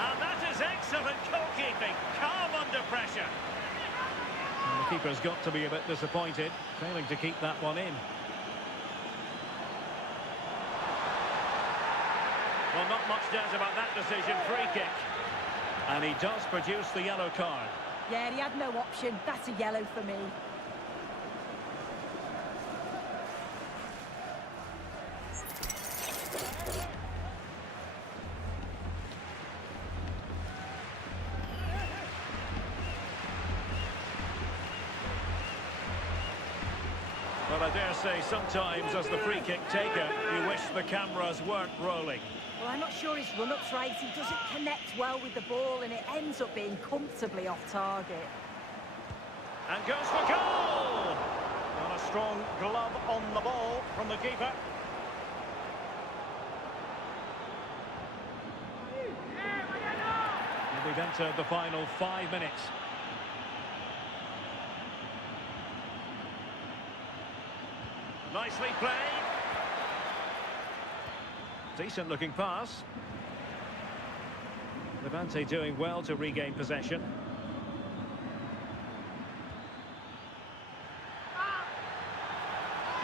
And that is excellent goalkeeping. Calm under pressure. And the keeper's got to be a bit disappointed, failing to keep that one in. Well, not much doubt about that decision. Free kick. And he does produce the yellow card. Yeah, he had no option. That's a yellow for me. Well, I dare say sometimes as the free kick taker, you wish the cameras weren't rolling. Well, I'm not sure his run-up's right. He doesn't connect well with the ball, and it ends up being comfortably off target. And goes for goal! Got a strong glove on the ball from the keeper. And we've entered the final 5 minutes. Nicely played. Decent looking pass. Levante doing well to regain possession.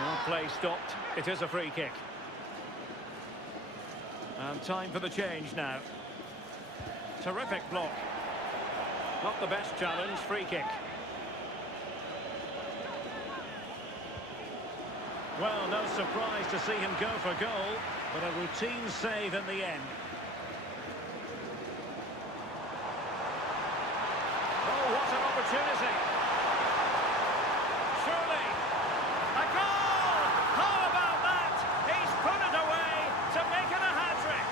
Well, play stopped. It is a free kick. And time for the change now. Terrific block. Not the best challenge, free kick. Well, no surprise to see him go for goal, but a routine save in the end. Oh, what an opportunity! Surely, a goal! How about that? He's put it away to make it a hat-trick.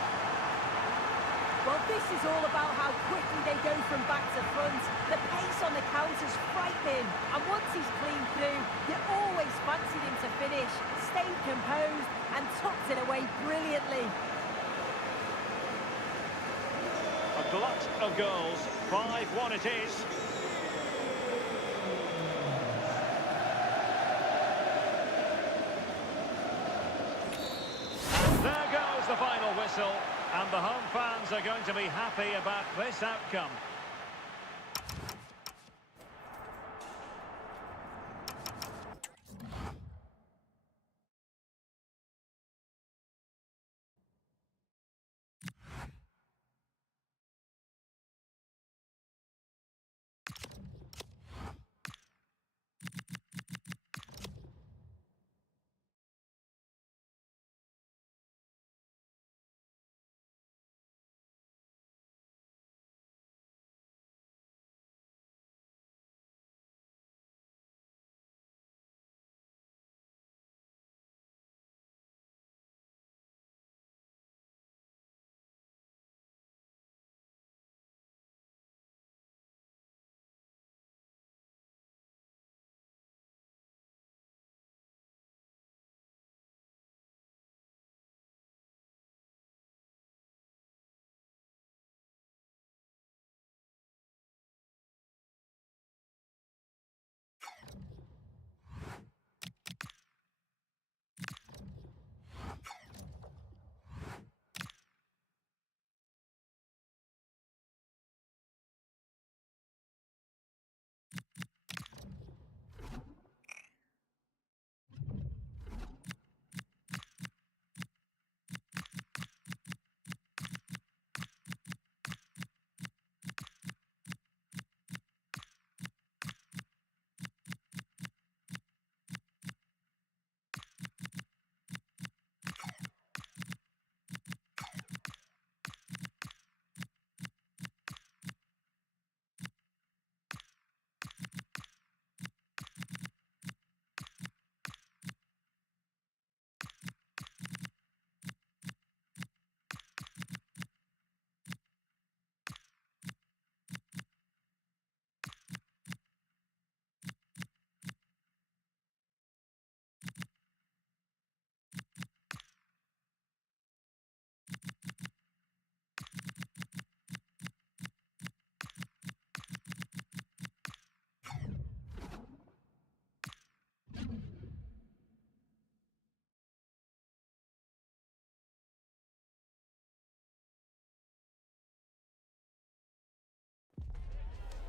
him. And once he's clean through, you always fancied him to finish. Stayed composed and tucked it away brilliantly. A glut of goals. 5-1 it is. And there goes the final whistle. And the home fans are going to be happy about this outcome.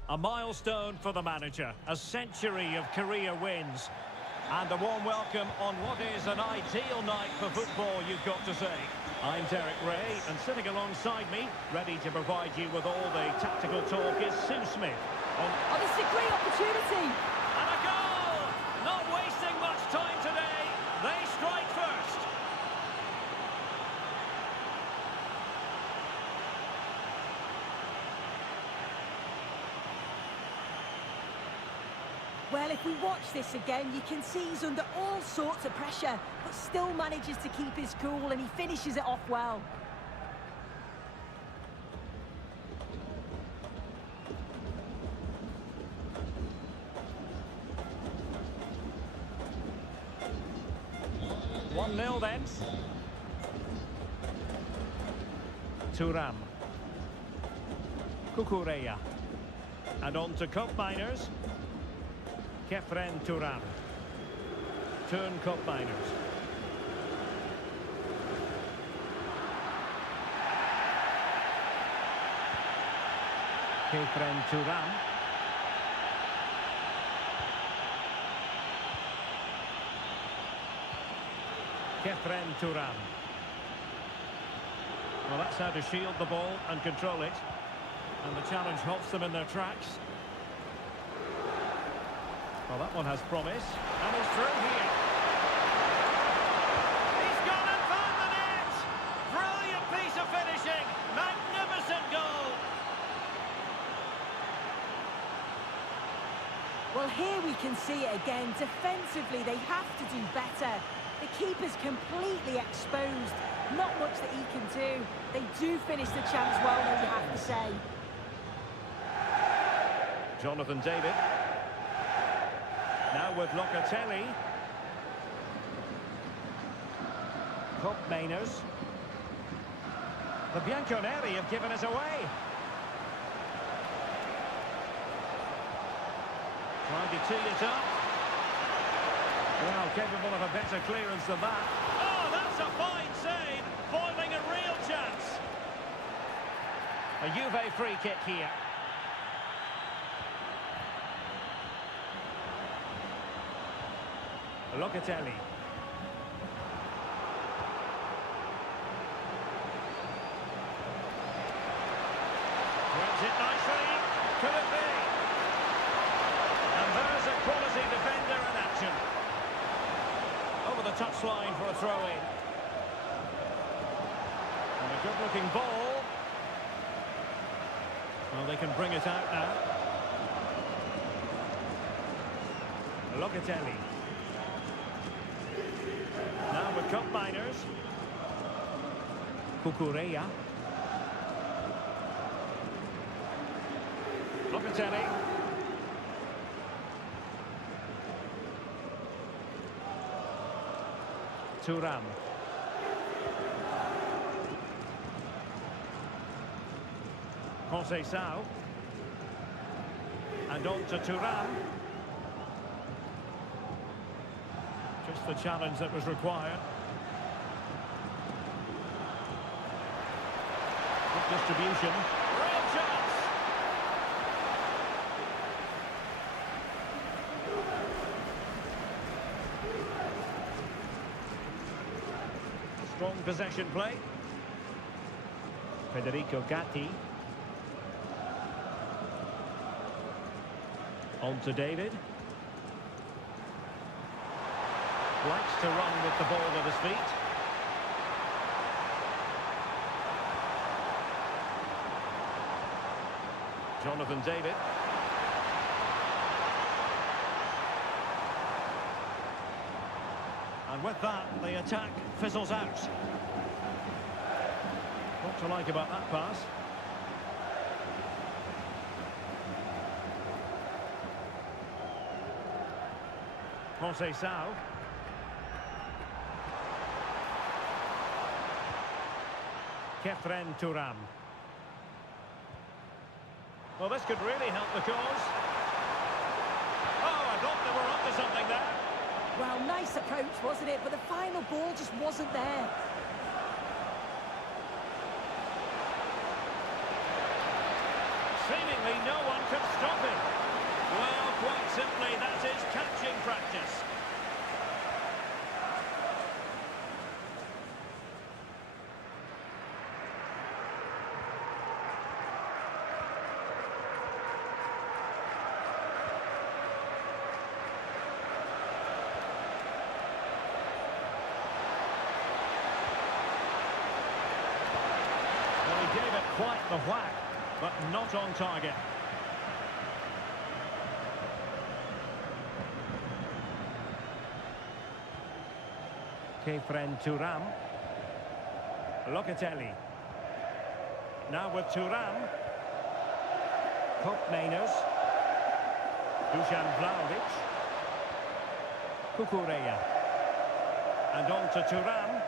A milestone for the manager, a century of career wins, and a warm welcome on what is an ideal night for football, you've got to say. I'm Derek Ray, and sitting alongside me, ready to provide you with all the tactical talk, is Sue Smith. Oh, this is a great opportunity. And a goal! Not wasting much time today. They strike first. Well, if we watch this again, you can see he's under all sorts of pressure, but still manages to keep his cool and he finishes it off well. Nil then. Thuram. Kukureya. And on to Cup Miners. Kefren Thuram. Turn Cup Miners. Kefren Thuram. Kefren Thuram. Well, that's how to shield the ball and control it. And the challenge halts them in their tracks. Well, that one has promise. And he's through here. He's gone and found the net! Brilliant piece of finishing. Magnificent goal. Well, here we can see it again. Defensively, they have to do better. The keeper's completely exposed. Not much that he can do. They do finish the chance well, though, you have to say. Jonathan David. Now with Locatelli. Cup Mainers. The Bianconeri have given us away. Trying to tee it up. Well, capable of a better clearance than that. Oh, that's a fine save. Foiling a real chance. A Juve free kick here. Locatelli. Runs it nicely. Could it be? And there's a quality defender in action. Over the touchline for a throw-in. And a good-looking ball. Well, they can bring it out now. Locatelli. Now with Cup Miners. Cucurella. Locatelli. Thuram. Conceição. And on to Thuram. Just the challenge that was required. Good distribution. Real chance. Strong possession play. Federico Gatti. On to David. Likes to run with the ball at his feet. Jonathan David. And with that, the attack fizzles out. What to like about that pass? Conceição. Kefren Thuram. Well, this could really help the cause. Oh, I thought they were up to something there. Well, nice approach, wasn't it? But the final ball just wasn't there. Seemingly no one can stop him. Well, quite simply, that is catching practice. Well, he gave it quite the whack, but not on target. Kefren Thuram. Locatelli. Now with Thuram. Cup Mainers. Dusan Vlahovic. Cucurella. And on to Thuram.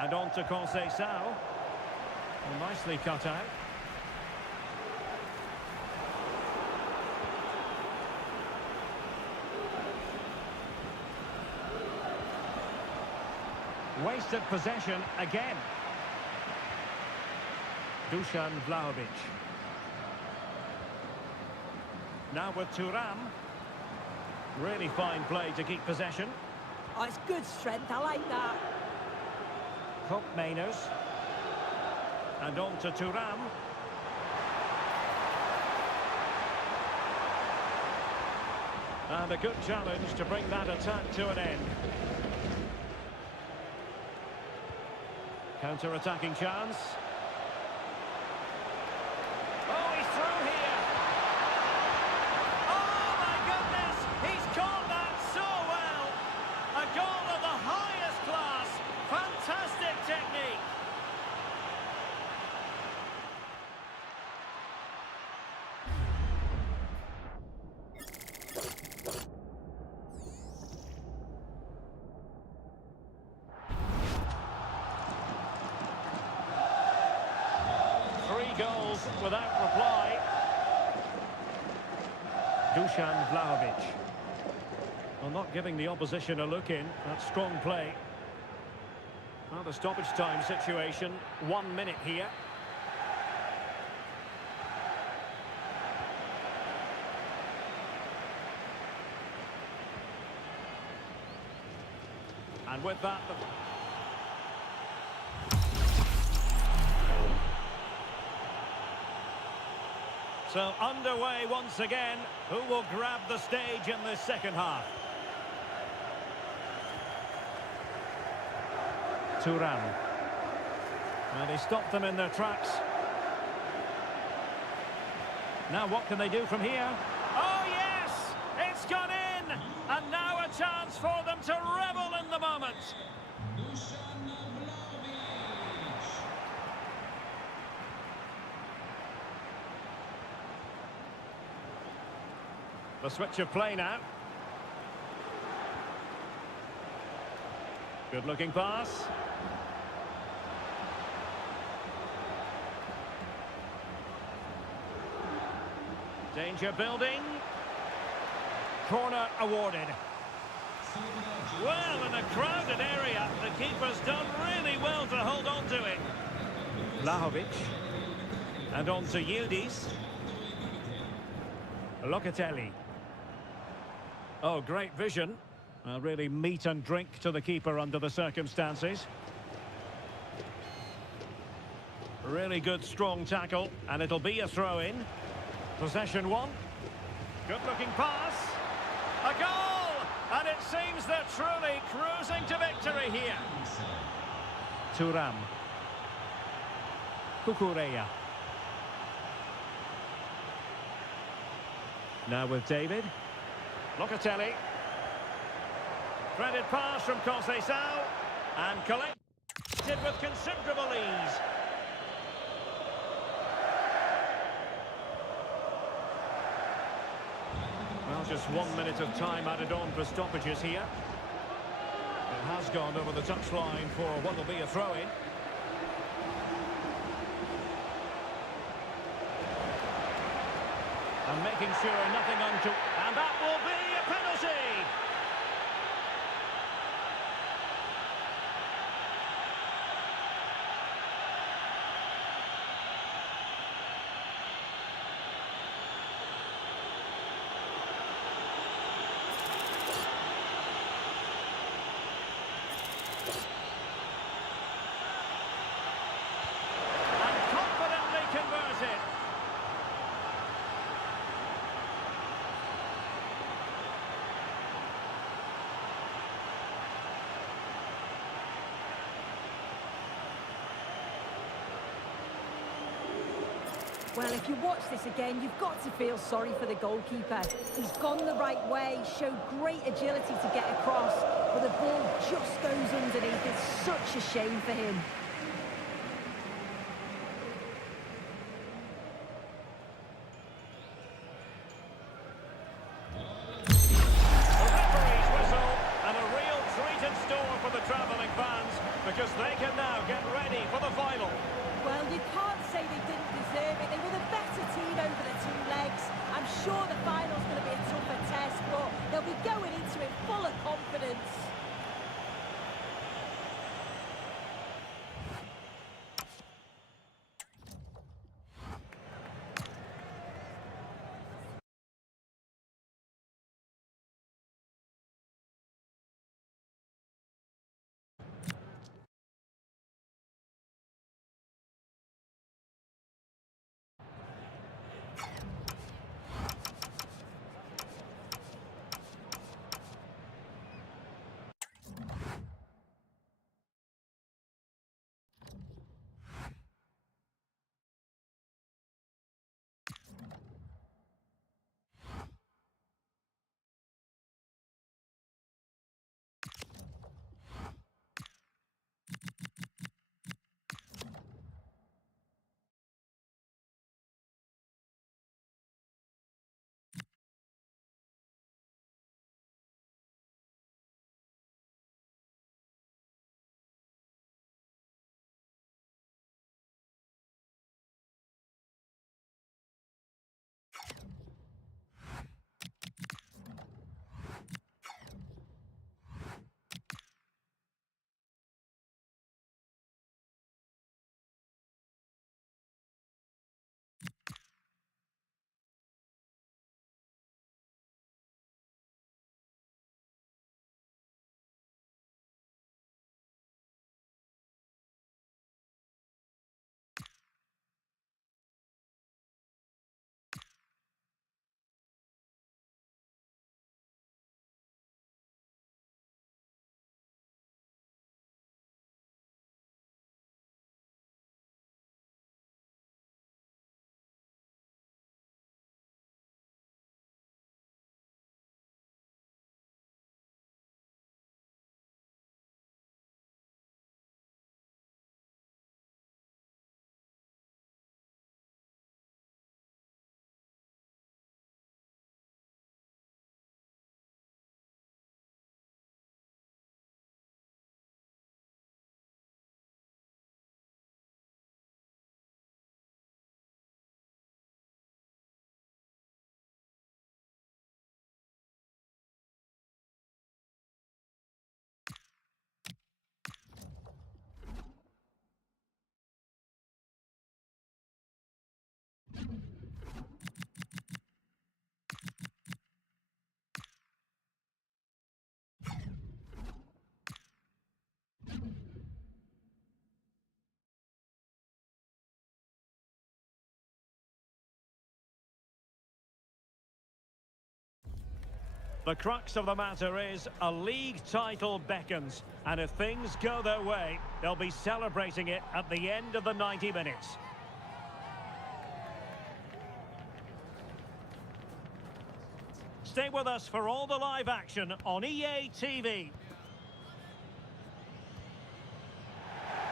And on to Conceição. Well, nicely cut out. Wasted possession again. Dusan Vlahovic. Now with Thuram. Really fine play to keep possession. Oh, it's good strength. I like that. Cup Mainers. And on to Thuram. And a good challenge to bring that attack to an end. Counter-attacking chance. Oh, he's through here. Oh, my goodness! He's caught that so well. A goal of the highest class. Fantastic technique. without reply. Dusan Vlahovic. Well, not giving the opposition a look in. That's strong play. Well, the stoppage time situation. 1 minute here. And with that... So underway once again. Who will grab the stage in this second half? Thuram. Well, they stopped them in their tracks. Now what can they do from here? Oh yes! It's gone in! And now a chance for them to revel in the moment. The switch of play now. Good looking pass. Danger building. Corner awarded. Well, in a crowded area, the keeper's done really well to hold on to it. Vlahovic. And on to Yildiz. Locatelli. Oh, great vision. Really meat and drink to the keeper under the circumstances. Really good, strong tackle, and it'll be a throw-in. Possession one. Good-looking pass. A goal! And it seems they're truly cruising to victory here. Thuram. Kukureya. Now with David. Locatelli. Threaded pass from Conceição. And collected with considerable ease. Well, just 1 minute of time added on for stoppages here. It has gone over the touchline for what will be a throw-in. And making sure nothing untoward. And that will be a penalty! And confidently converted. Well, if you watch this again, you've got to feel sorry for the goalkeeper. He's gone the right way, showed great agility to get across, but the ball just goes underneath. It's such a shame for him. The referee's whistle, and a real treat in store for the travelling fans, because they can now get ready for the final. Well, you can't say they didn't deserve it. They were the better team over the two legs. I'm sure the final's going to be a tougher test, but they'll be going into it full of confidence. The crux of the matter is a league title beckons, and if things go their way, they'll be celebrating it at the end of the 90 minutes. Stay with us for all the live action on EA TV.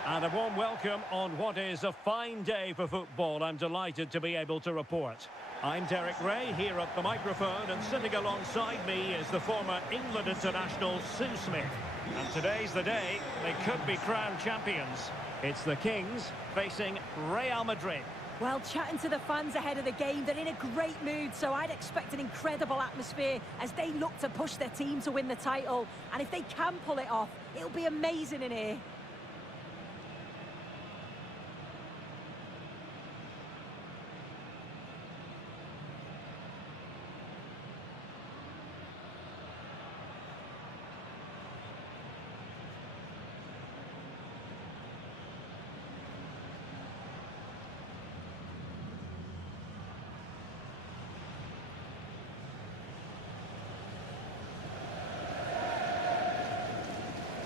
And a warm welcome on what is a fine day for football. I'm delighted to be able to report. I'm Derek Ray here at the microphone, and sitting alongside me is the former England international Sue Smith. And today's the day they could be crowned champions. It's the Kings facing Real Madrid. Well, chatting to the fans ahead of the game, they're in a great mood, so I'd expect an incredible atmosphere as they look to push their team to win the title. And if they can pull it off, it'll be amazing in here.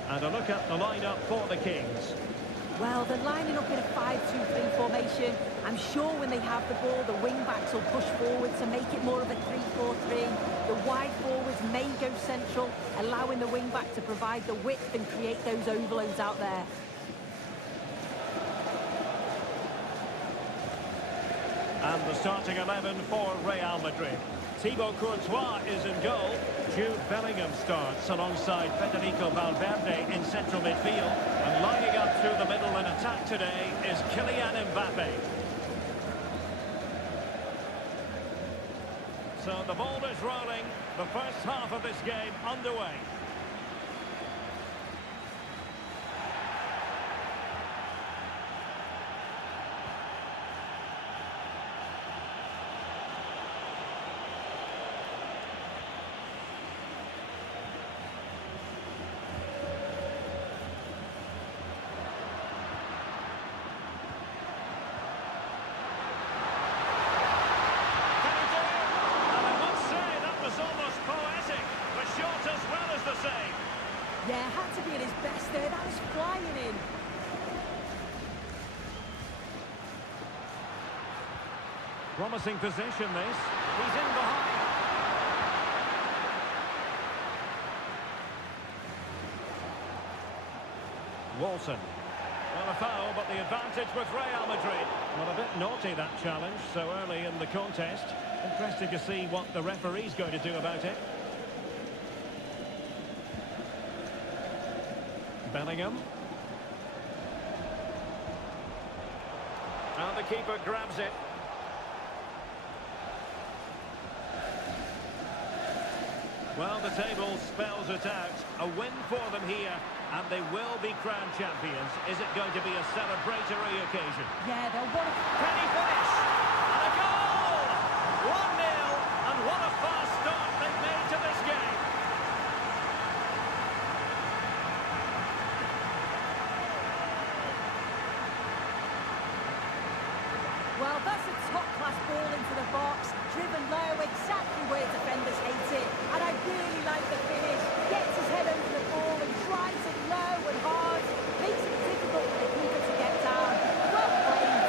And a look at the lineup for the Kings. Well, they're lining up in a 5-2-3 formation. I'm sure when they have the ball, the wing-backs will push forward to make it more of a 3-4-3. The wide forwards may go central, allowing the wing-back to provide the width and create those overloads out there. And the starting 11 for Real Madrid. Thibaut Courtois is in goal. Jude Bellingham starts alongside Federico Valverde in central midfield. And lining up through the middle in attack today is Kylian Mbappe. So the ball is rolling. The first half of this game underway. Yeah, had to be at his best there. That was flying in. Promising position this. He's in behind. Walton. Well, a foul, but the advantage with Real Madrid. Well, a bit naughty, that challenge, so early in the contest. Interesting to see what the referee's going to do about it. Bellingham. And the keeper grabs it. Well, the table spells it out. A win for them here, and they will be crowned champions. Is it going to be a celebratory occasion? Yeah, they'll want to... Can he finish? And a goal! 1-0, and what a fast start they've made to this game. Well, that's a top-class ball into the box, driven low, exactly where defenders hate it. And I really like the finish. Gets his head over the ball and drives it low and hard. Makes it difficult for the keeper to get down. Well played.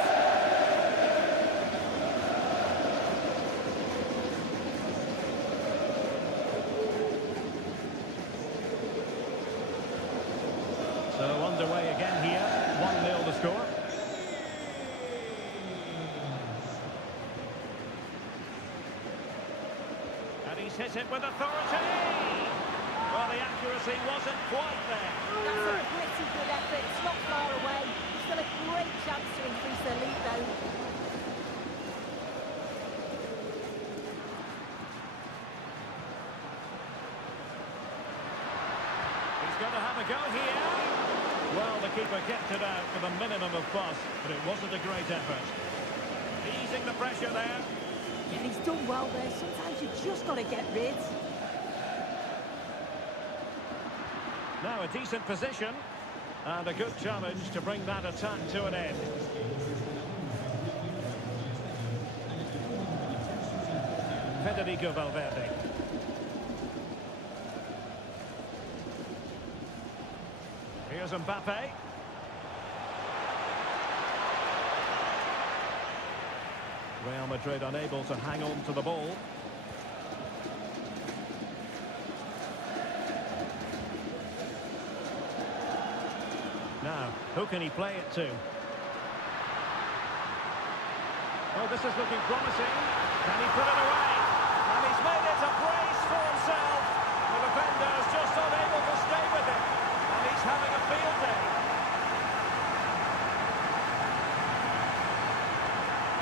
So underway again here. 1-0 the score. Hit it with authority. Well, the accuracy wasn't quite there. That's a pretty good effort. It's not far away. Still a great chance to increase their lead, though. He's going to have a go here. Well, the keeper kept it out with a minimum of fuss, but it wasn't a great effort. Easing the pressure there. Yeah, he's done well there. Sometimes you just got to get rid. Now a decent position and a good challenge to bring that attack to an end. Federico Valverde. Here's Mbappe. Real Madrid unable to hang on to the ball. Now, who can he play it to? Oh, this is looking promising. Can he put it away? And he's made it a brace for himself. The defender's just unable to stay with him. And he's having a field day.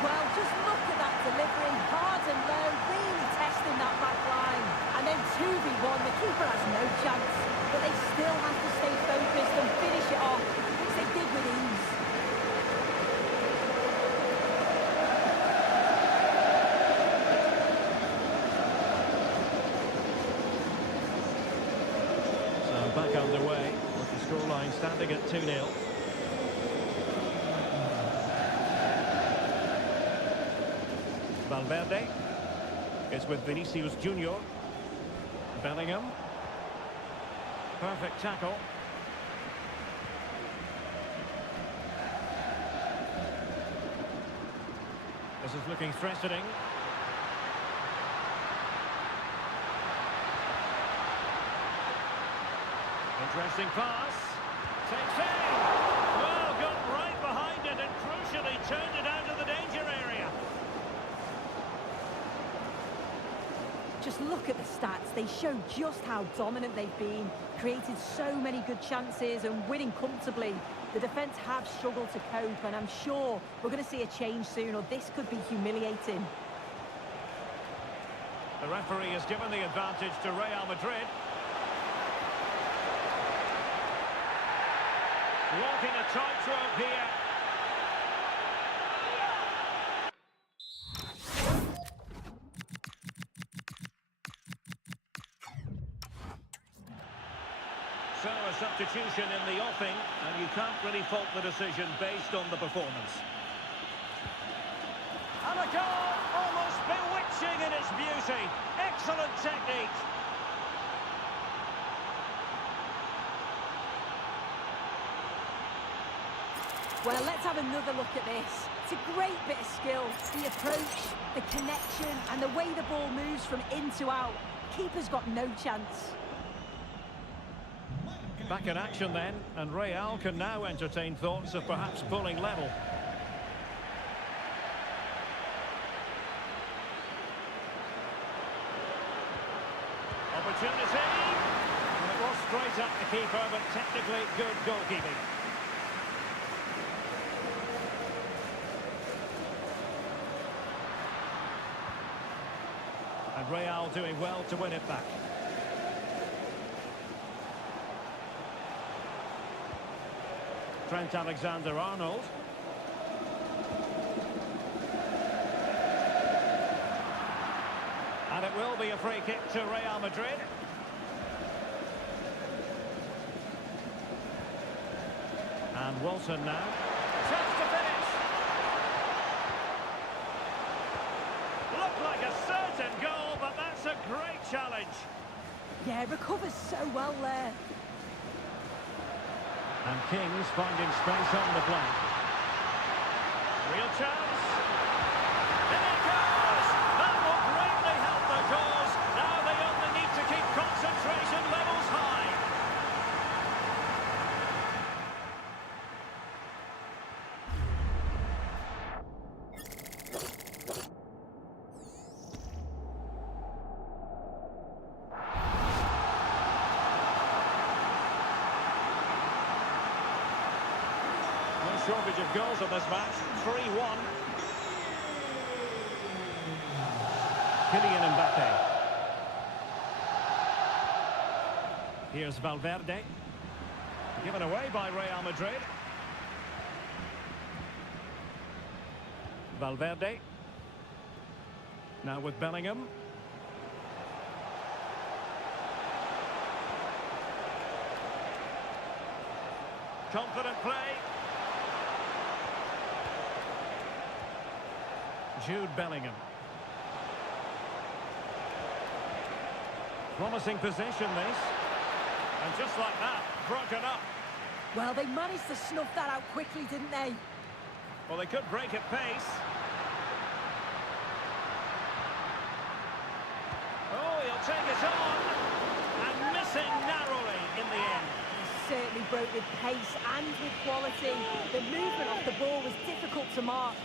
Well, just look at that delivery, hard and low, really testing that back line. And then 2v1, the keeper has no chance. But they still have to stay focused and finish it off, which they did with ease. So back underway with the scoreline standing at 2-0. Valverde is with Vinicius Junior. Bellingham. Perfect tackle. This is looking threatening. Interesting pass. Takes aim. Well, got right behind it and crucially turned it out of the danger area. Just look at the stats. They show just how dominant they've been, created so many good chances and winning comfortably. The defence have struggled to cope, and I'm sure we're going to see a change soon, or this could be humiliating. The referee has given the advantage to Real Madrid. Walking a tightrope here. So a substitution in the offing, and you can't really fault the decision based on the performance. And a goal, almost bewitching in its beauty. Excellent technique. Well, let's have another look at this. It's a great bit of skill. The approach, the connection, and the way the ball moves from in to out. Keeper's got no chance. Back in action then, and Real can now entertain thoughts of perhaps pulling level. Opportunity! And it was straight at the keeper, but technically good goalkeeping. And Real doing well to win it back. Trent Alexander-Arnold. And it will be a free kick to Real Madrid. And Wilson now. Chance to finish. Looked like a certain goal, but that's a great challenge. Yeah, recovers so well there. And Kings finding space on the flank. Real chance. There it goes! That will greatly help the cause. Now they only need to keep concentration levels high. Shortage of goals in this match, 3-1. Kylian Mbappe. Here's Valverde. Given away by Real Madrid. Valverde. Now with Bellingham. Confident play. Jude Bellingham. Promising position this. And just like that, broken up. Well, they managed to snuff that out quickly, didn't they? Well, they could break at pace. Oh, he'll take it on. And missing narrowly in the end. He certainly broke with pace and with quality. The movement off the ball was difficult to mark.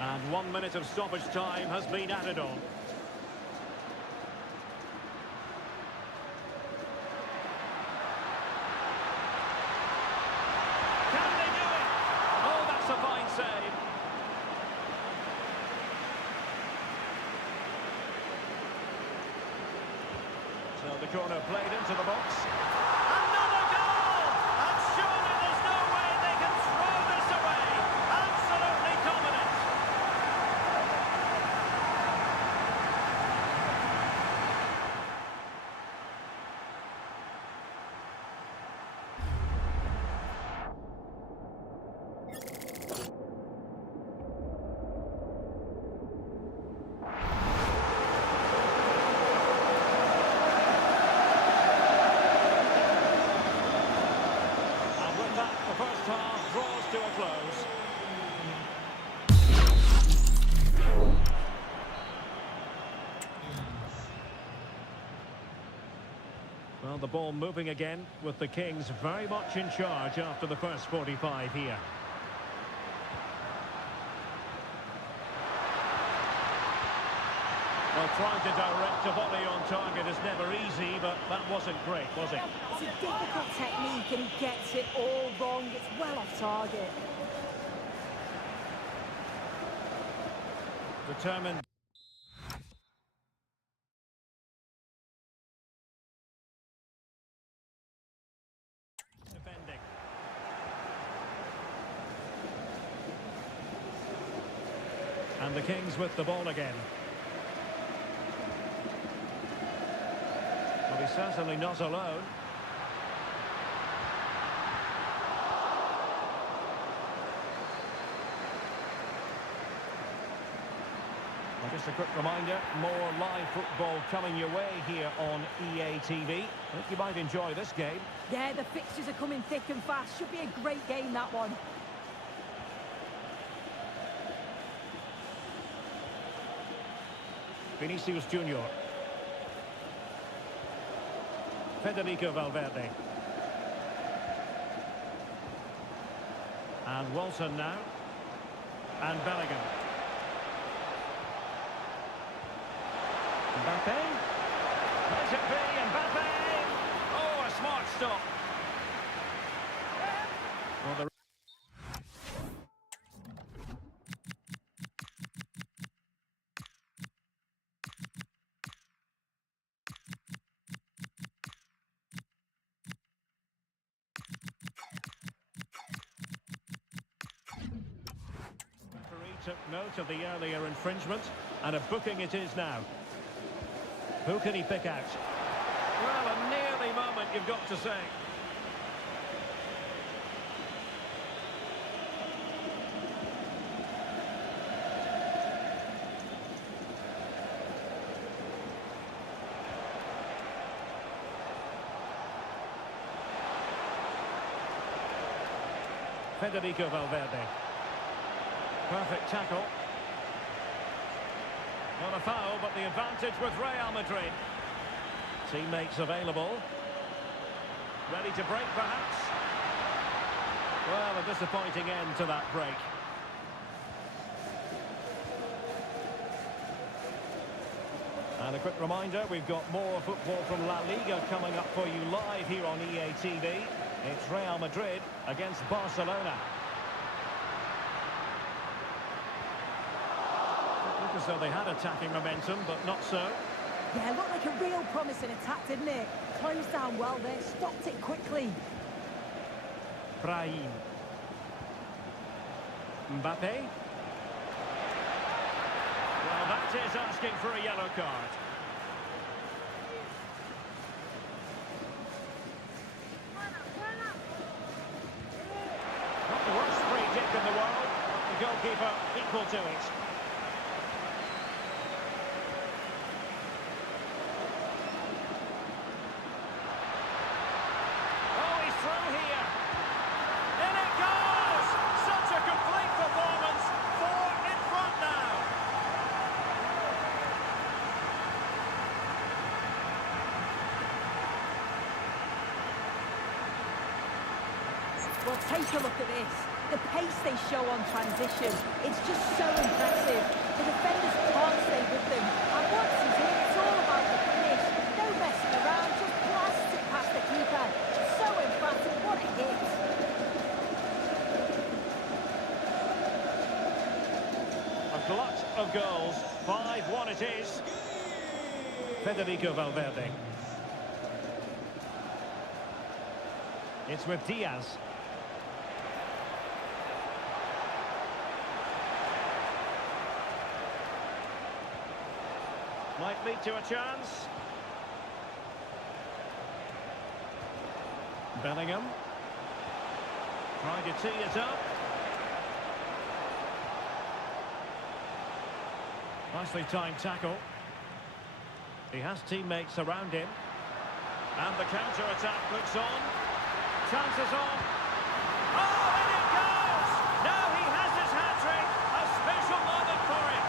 And 1 minute of stoppage time has been added on. Can they do it? Oh, that's a fine save. So the corner played into the box. Another goal! And surely there's no way they can throw this away. Absolutely dominant. And with that, the first half draws to a close. Well, the ball moving again with the Kings very much in charge after the first 45 here. Well, trying to direct a volley on target is never easy, but that wasn't great, was it? It's a difficult technique and he gets it all wrong. It's well off target. Determined. Defending. And the Kings with the ball again. Well, he's certainly not alone. Well, just a quick reminder, more live football coming your way here on EA TV. I think you might enjoy this game. Yeah, the fixtures are coming thick and fast. Should be a great game, that one. Vinicius Junior. Federico Valverde. And Walton now. And Bellingham. Mbappe. Let it be, Mbappe! Oh, a smart stop. Well, the referee took note of the earlier infringement, and a booking it is now. Who can he pick out? Well, a nearly moment, you've got to say. Federico Valverde. Perfect tackle. Not a foul, but the advantage with Real Madrid. Teammates available. Ready to break, perhaps? Well, a disappointing end to that break. And a quick reminder, we've got more football from La Liga coming up for you live here on EA TV. It's Real Madrid against Barcelona. Looked as though they had attacking momentum, but not so. Yeah, looked like a real promising attack, didn't it? Closed down well there, stopped it quickly. Brahim. Mbappe. Well, that is asking for a yellow card. Not the worst free kick in the world, but the goalkeeper equal to it. Oh, Well, take a look at this. The pace they show on transition, it's just so impressive. The defenders can't stay with them. And once he's in, it's all about the finish. No messing around, just blast it past the keeper. So emphatic, what a hit. A glut of goals. 5-1 it is. Federico Valverde. It's with Diaz. Might lead to a chance. Bellingham. Trying to tee it up. Nicely timed tackle. He has teammates around him. And the counter-attack looks on. Chances on. Oh, and it goes! Now he has his hat-trick. A special moment for him.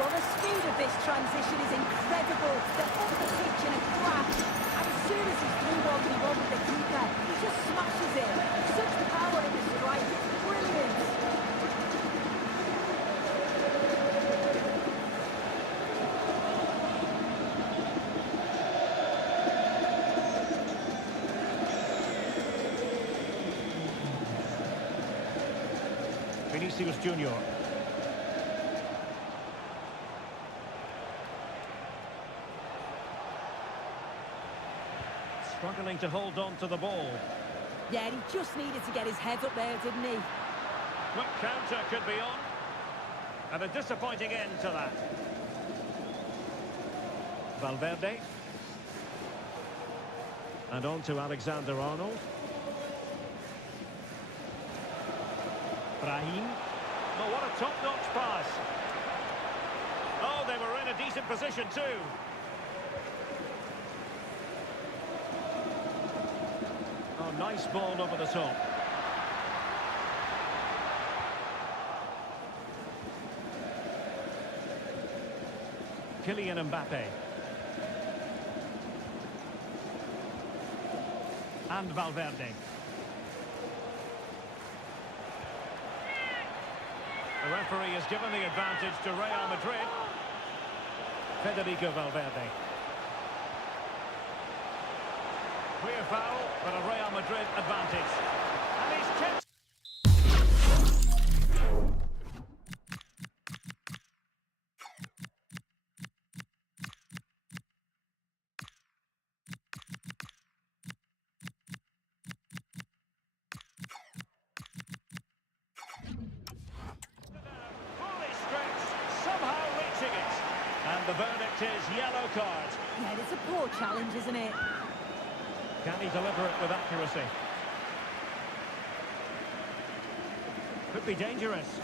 Well, the speed of this transition is incredible. They're up the pitch in a flash. And as soon as he's through 1v1 with the keeper, he just smashes it. Such power in the strike. It's brilliant. Vinicius Junior. Struggling to hold on to the ball. Yeah, he just needed to get his head up there, didn't he? Quick counter could be on. And a disappointing end to that. Valverde. And on to Alexander-Arnold. Brahim. Oh, what a top-notch pass. Oh, they were in a decent position too. Oh, nice ball over the top. Kylian Mbappe. And Valverde. The referee has given the advantage to Real Madrid. Federico Valverde. Clear foul, but a Real Madrid advantage. And he's kept... fully stretched, somehow reaching it. And the verdict is yellow card. Yeah, it's a poor challenge, isn't it? Can he deliver it with accuracy? Could be dangerous.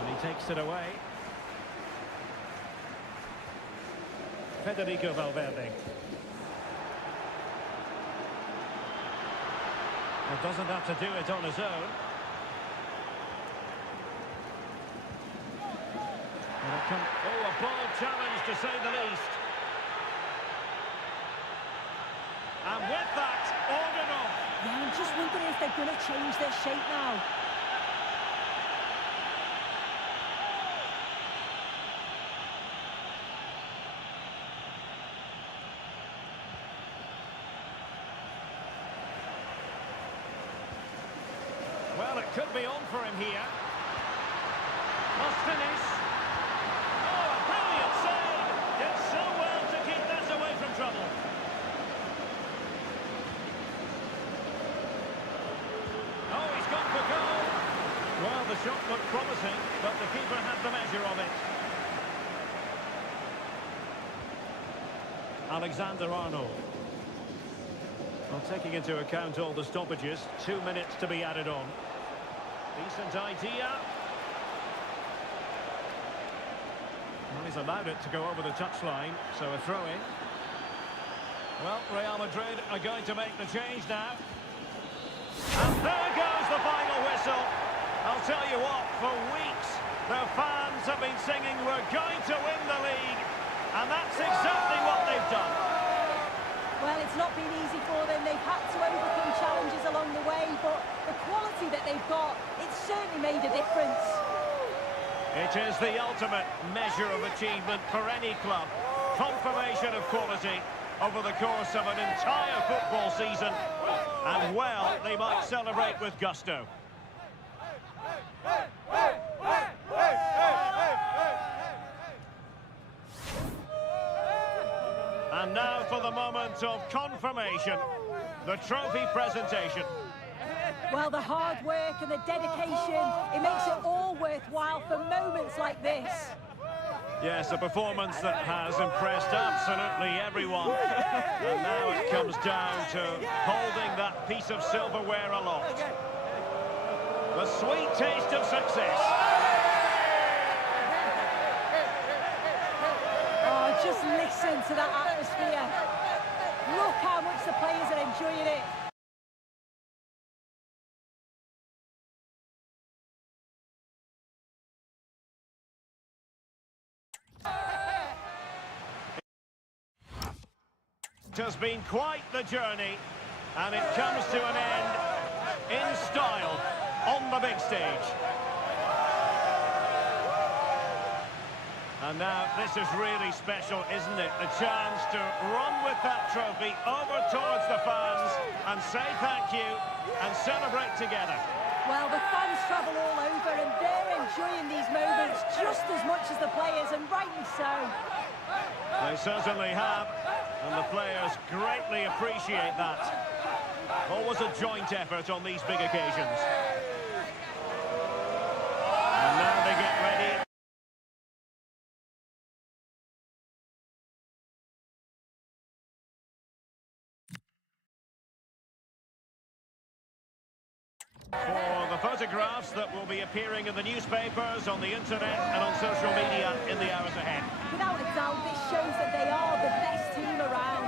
And he takes it away. Federico Valverde. He doesn't have to do it on his own. Oh, a bold challenge to say the least. And with that, on and off. Yeah, I'm just wondering if they're going to change their shape now. Well, it could be on for him here. Must finish. Oh, a brilliant save! Did so well to keep that away from trouble. Oh, he's gone for goal. Well, the shot looked promising, but the keeper had the measure of it. Alexander-Arnold. Well, taking into account all the stoppages, 2 minutes to be added on. Decent idea. Well, he's allowed it to go over the touchline, so a throw-in. Well, Real Madrid are going to make the change now. And there goes the final whistle. I'll tell you what, for weeks, their fans have been singing, we're going to win the league. And that's exactly what they've done. Well, it's not been easy for them. They've had to overcome challenges along the way, but the quality that they've got, it's certainly made a difference. It is the ultimate measure of achievement for any club. Confirmation of quality over the course of an entire football season. And, well, they might celebrate with gusto. And now for the moment of confirmation, the trophy presentation. Well, the hard work and the dedication, it makes it all worthwhile for moments like this. Yes, a performance that has impressed absolutely everyone. And now it comes down to holding that piece of silverware aloft. The sweet taste of success. Oh, just listen to that atmosphere. Look how much the players are enjoying it. It has been quite the journey, and it comes to an end in style on the big stage. And now this is really special, isn't it? The chance to run with that trophy over towards the fans and say thank you and celebrate together. Well, the fans travel all over and they're enjoying these moments just as much as the players, and rightly so. They certainly have, and the players greatly appreciate that. Always a joint effort on these big occasions. And now they get ready. For the photographs that will be appearing in the newspapers, on the internet and on social media in the hours ahead. Without a doubt, this shows that they are the best team around.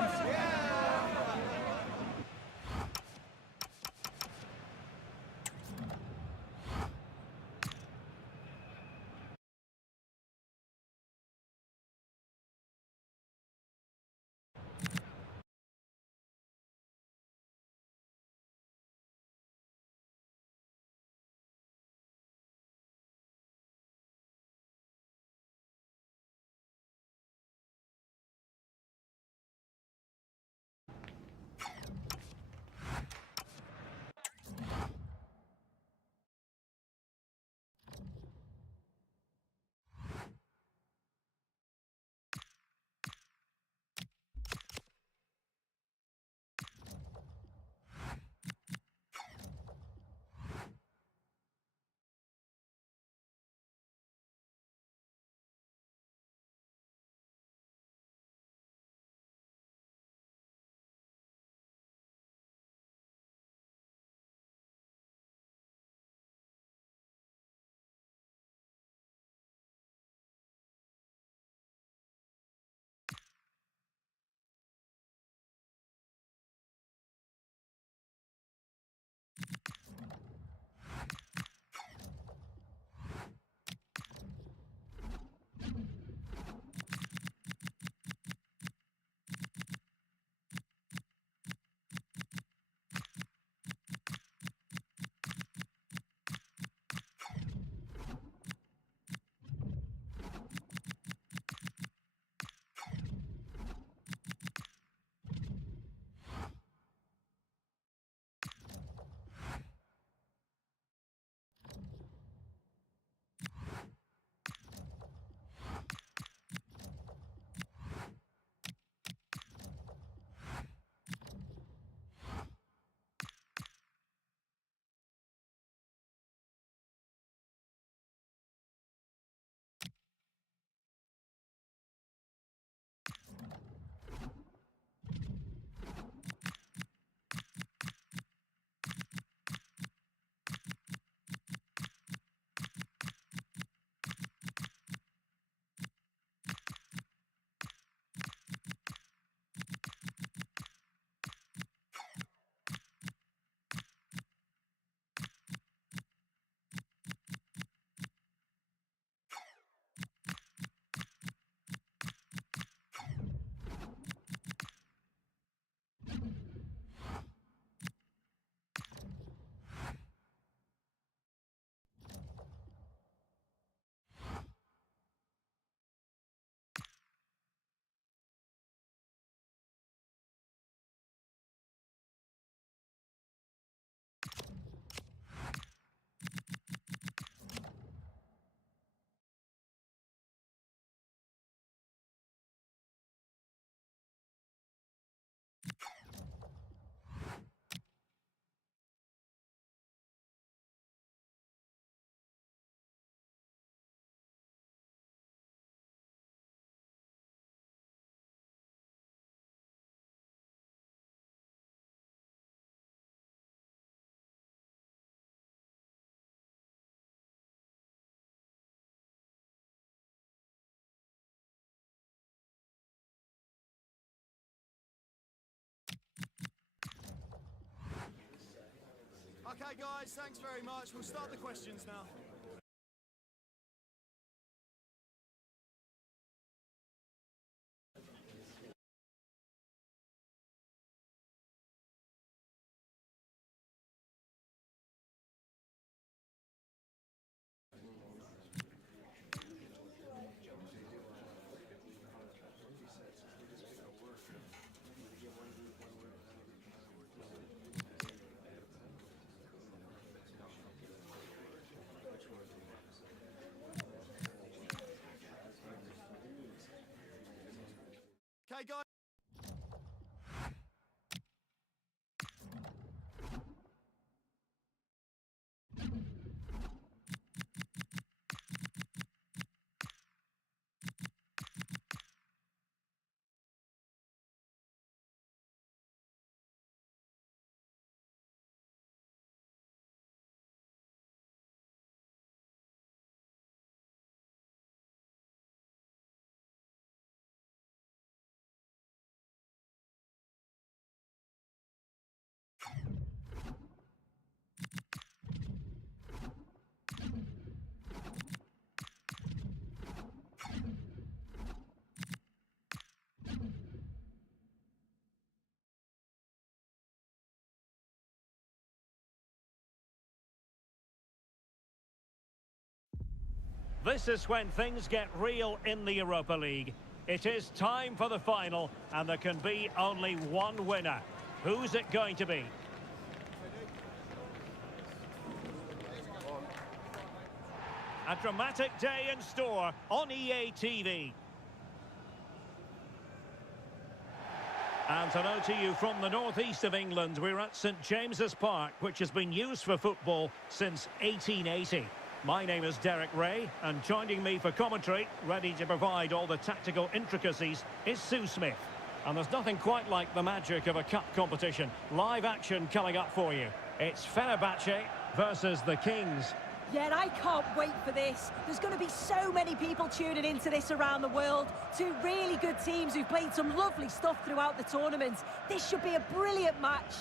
Okay, guys, thanks very much. We'll start the questions now. Okay, guys. This is when things get real in the Europa League. It is time for the final, and there can be only one winner. Who's it going to be? A dramatic day in store on EA TV. And hello to you from the northeast of England. We're at St James's Park, which has been used for football since 1880. My name is Derek Ray, and joining me for commentary, ready to provide all the tactical intricacies, is Sue Smith. And there's nothing quite like the magic of a cup competition. Live action coming up for you. It's Fenerbahce versus the Kings. Yeah, I can't wait for this. There's going to be so many people tuning into this around the world. Two really good teams who've played some lovely stuff throughout the tournament. This should be a brilliant match.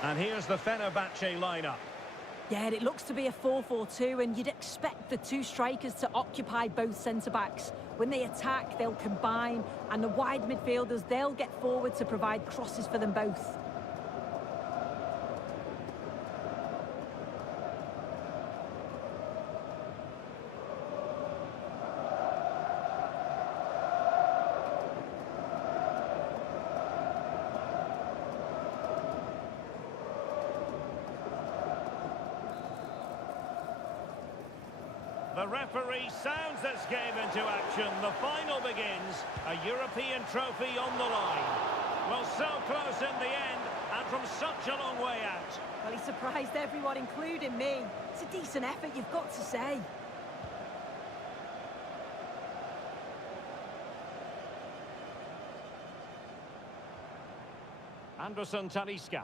And here's the Fenerbahce lineup. Yeah, it looks to be a 4-4-2, and you'd expect the two strikers to occupy both centre-backs. When they attack, they'll combine, and the wide midfielders, they'll get forward to provide crosses for them both. The referee sounds this game into action. The final begins. A European trophy on the line. Well, so close in the end, and from such a long way out. Well, he surprised everyone, including me. It's a decent effort, you've got to say. Anderson Talisca.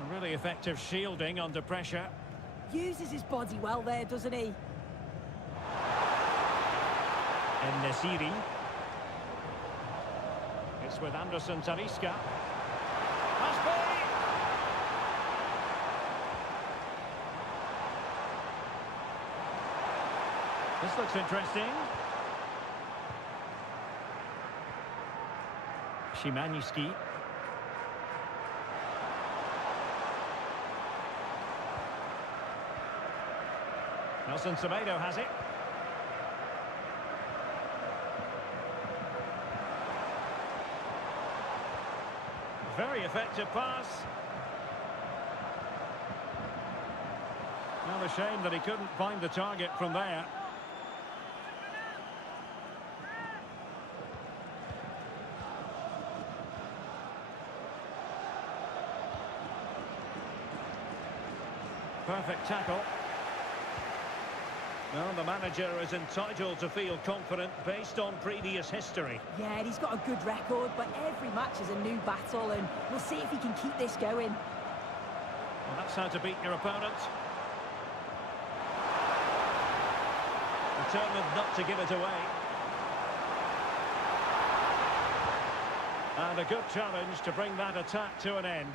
A really effective shielding under pressure. Uses his body well there, doesn't he? And Nesiri. It's with Anderson Talisca. Must This looks interesting. Szymański. Nelson Semedo has it. Very effective pass. Well, a shame that he couldn't find the target from there. Perfect tackle. Well, the manager is entitled to feel confident based on previous history. Yeah, and he's got a good record, but every match is a new battle, and we'll see if he can keep this going. Well, that's how to beat your opponent. Determined not to give it away. And a good challenge to bring that attack to an end.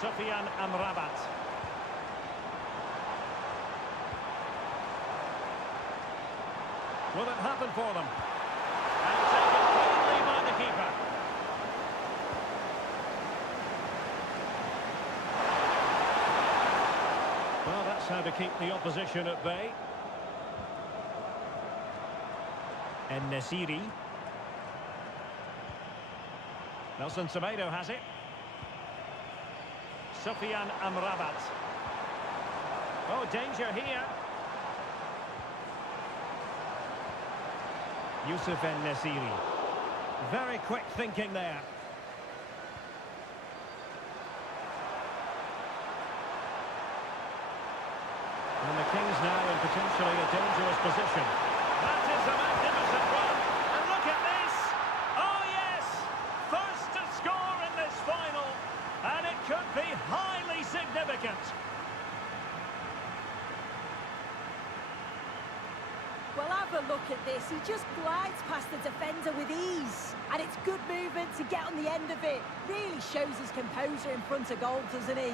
Sufyan Amrabat. Will it happen for them? And taken cleanly by the keeper. Well, that's how to keep the opposition at bay. En-Nesyri. Nelson Semedo has it. Sufyan Amrabat. Oh, danger here. Youssef En-Nesyri. Very quick thinking there. And the Kings now in potentially a dangerous position. That is a magnificent run. And look at this. Oh, yes. First to score in this final. And it could be highly significant. Well, have a look at this. He just glides past the defender with ease. And it's good movement to get on the end of it. Really shows his composure in front of goal, doesn't he?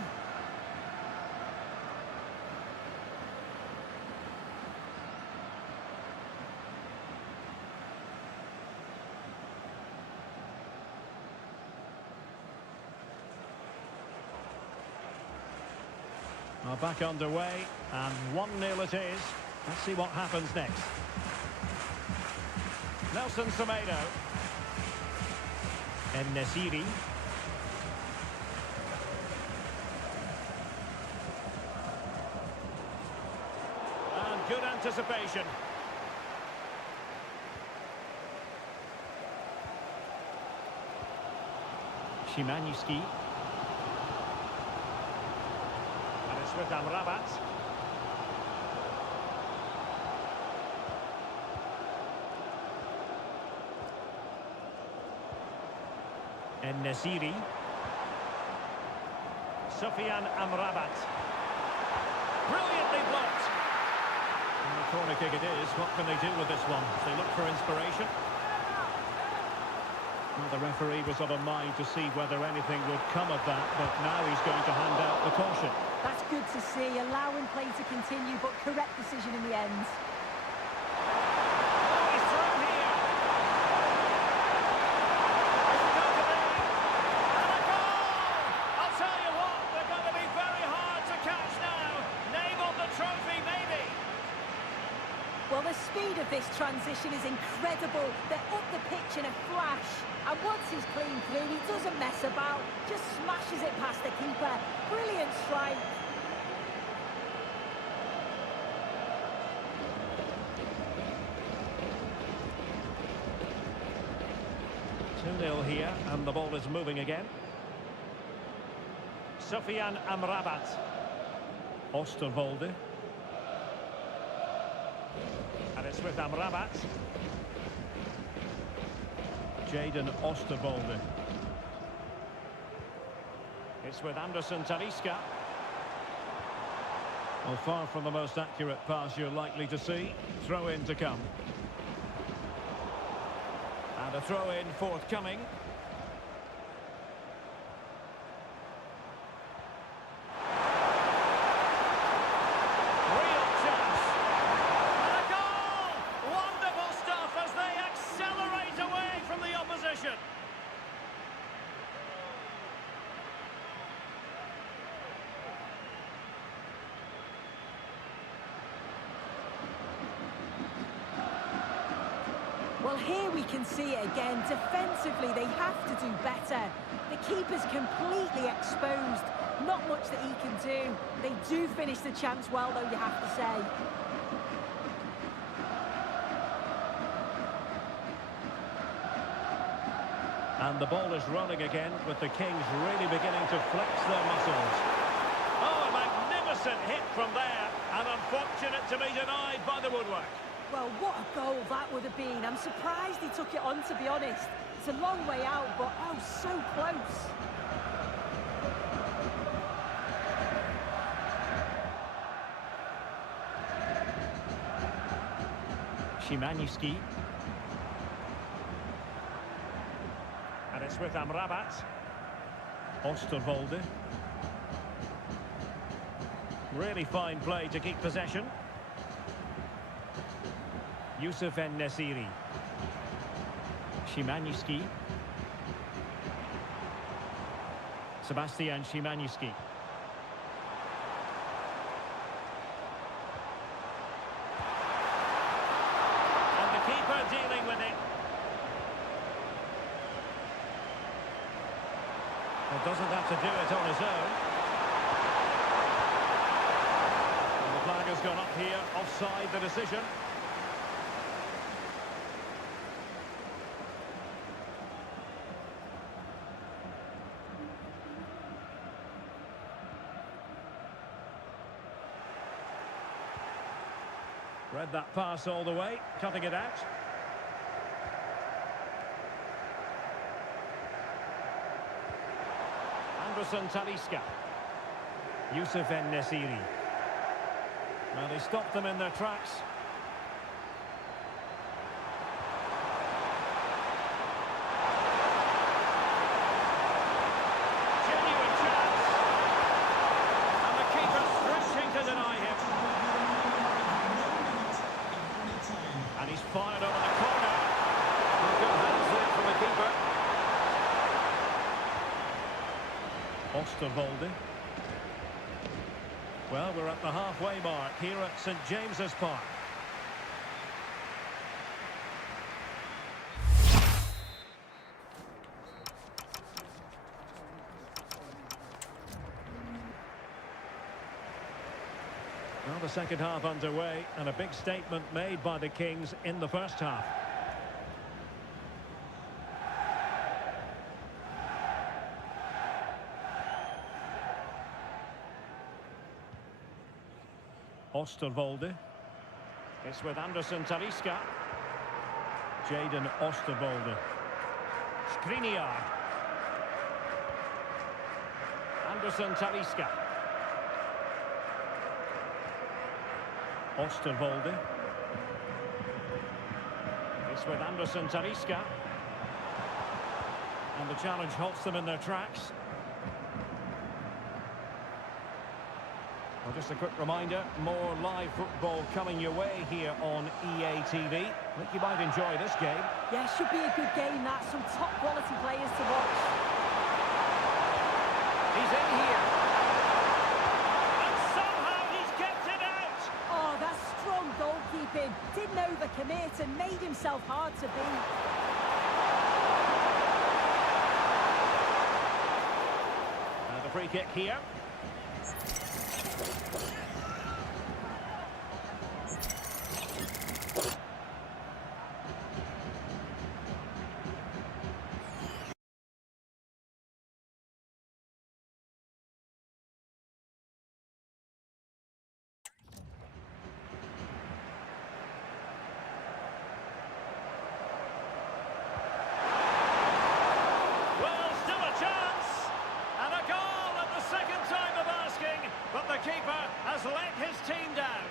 Well, back underway, and 1-0 it is. Let's see what happens next. Nelson Semedo. En-Nesyri. And good anticipation. Szymański. With Amrabat. En-Nesyri. Sufyan Amrabat. Brilliantly blocked. And the corner kick it is. What can they do with this one? They look for inspiration. Well, the referee was of a mind to see whether anything would come of that, but now he's going to hand out the caution. That's good to see, allowing play to continue, but correct decision in the end. Oh, he's through here. Is it going to be? And a goal! I'll tell you what, they're going to be very hard to catch now. Name on the trophy, maybe. Well, the speed of this transition is incredible. They're up the pitch in a flash. And once he's clean through, he doesn't mess about. Just smashes it past the keeper. Brilliant strike. Two-nil here, and the ball is moving again. Sufyan Amrabat. Oosterwolde. And it's with Amrabat. Jadon Oosterwolde. It's with Anderson Talisca. Well, far from the most accurate pass you're likely to see. Throw in to come. And a throw in forthcoming. Real chance. And a goal! Wonderful stuff as they accelerate away from the opposition. Well, here we can see it again. Defensively, they have to do better. The keeper's completely exposed. Not much that he can do. They do finish the chance well, though, you have to say. And the ball is running again, with the Kings really beginning to flex their muscles. Oh, a magnificent hit from there, and unfortunate to be denied by the woodwork. Well, what a goal that would have been. I'm surprised he took it on, to be honest. It's a long way out, but oh, so close. Szymański. And it's with Amrabat. Osterwolde. Really fine play to keep possession. Youssef En-Nesyri. Szymański. Sebastian Szymański. And the keeper dealing with it. Well, doesn't have to do it on his own. And the flag has gone up here, offside the decision. Read that pass all the way, cutting it out. Anderson Talisca. Youssef En-Nesyri. Well, they stopped them in their tracks. Genuine chance. And the keeper stretching to deny him. And he's fired over the corner. Good hands there from the keeper. Osterwolde. Well, we're at the halfway mark here at St James's Park. Well, the second half underway, and a big statement made by the Kings in the first half. Osterwolde. It's with Anderson Talisca. Jadon Osterwolde. Skriniar. Anderson Talisca. Osterwolde. It's with Anderson Talisca. And the challenge halts them in their tracks. Well, just a quick reminder, more live football coming your way here on EA TV. I think you might enjoy this game. Yeah, should be a good game, that. Some top quality players to watch. He's in here. And somehow he's kept it out. Oh, that's strong goalkeeping. Didn't overcommit and made himself hard to beat. And the free kick here. But the keeper has let his team down.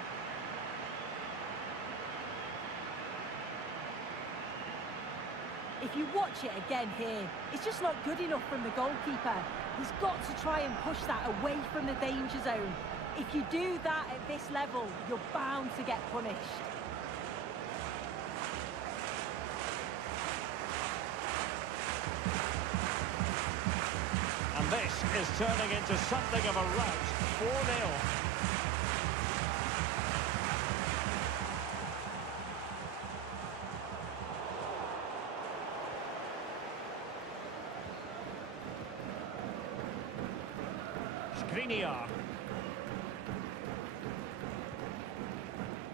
If you watch it again here, it's just not good enough from the goalkeeper. He's got to try and push that away from the danger zone. If you do that at this level, you're bound to get punished. And this is turning into something of a rout. 4-0. Skriniar.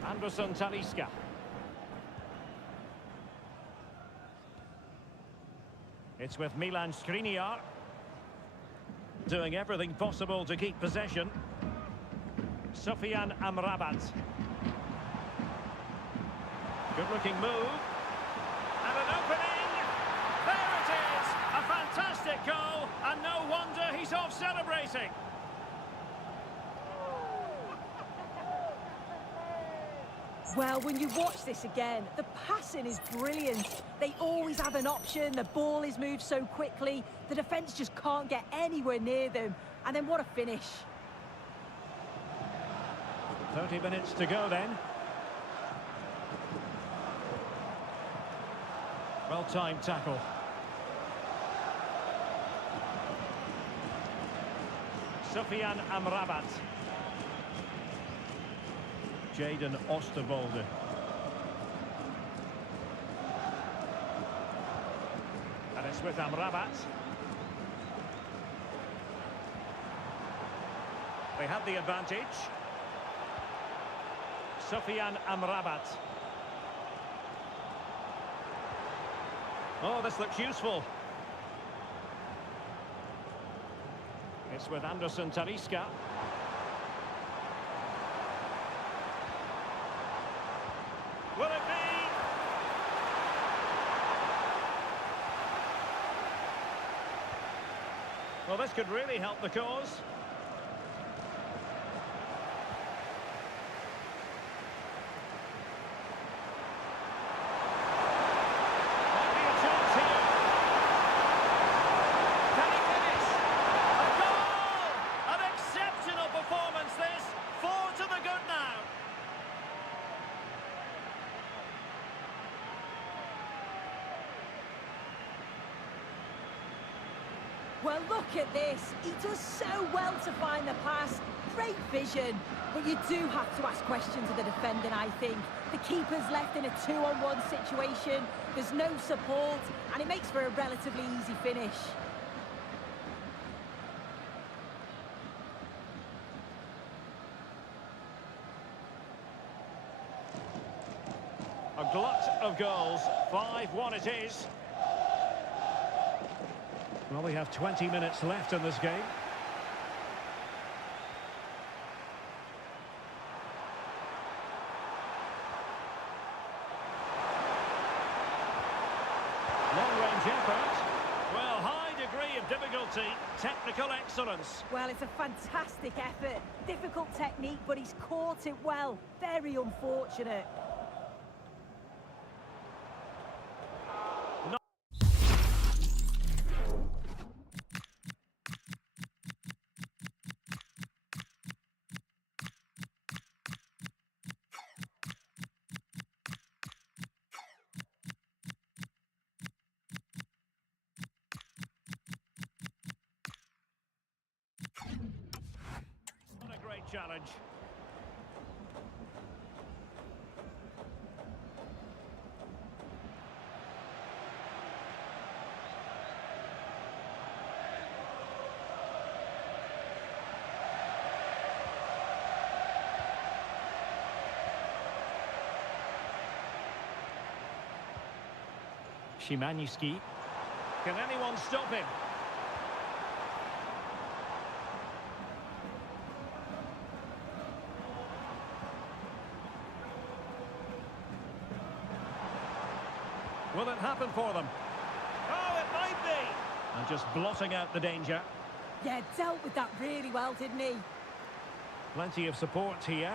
Anderson Talisca. It's with Milan Skriniar. Doing everything possible to keep possession. Sufyan Amrabat. Good-looking move. And an opening. There it is. A fantastic goal. And no wonder he's off celebrating. Well, when you watch this again, the passing is brilliant. They always have an option, the ball is moved so quickly, the defence just can't get anywhere near them. And then what a finish. 30 minutes to go then. Well-timed tackle. Sufyan Amrabat. Jaden Oosterwolde. And it's with Amrabat. They had the advantage. Sufyan Amrabat. Oh, this looks useful. It's with Anderson Talisca. Will it be? Well, this could really help the cause. Might be a chance here. Can he finish? A goal! An exceptional performance this. 4 to the good now. Well, look at this. He does so well to find the pass. Great vision. But you do have to ask questions of the defending, I think. The keeper's left in a 2-on-1 situation. There's no support, and it makes for a relatively easy finish. A glut of goals. 5-1 it is. Well, we have 20 minutes left in this game. Long-range effort. Well, high degree of difficulty. Technical excellence. Well, it's a fantastic effort. Difficult technique, but he's caught it well. Very unfortunate. What a great challenge. Szymański. Can anyone stop him? Will it happen for them? Oh, it might be! And just blotting out the danger. Yeah, dealt with that really well, didn't he? Plenty of support here.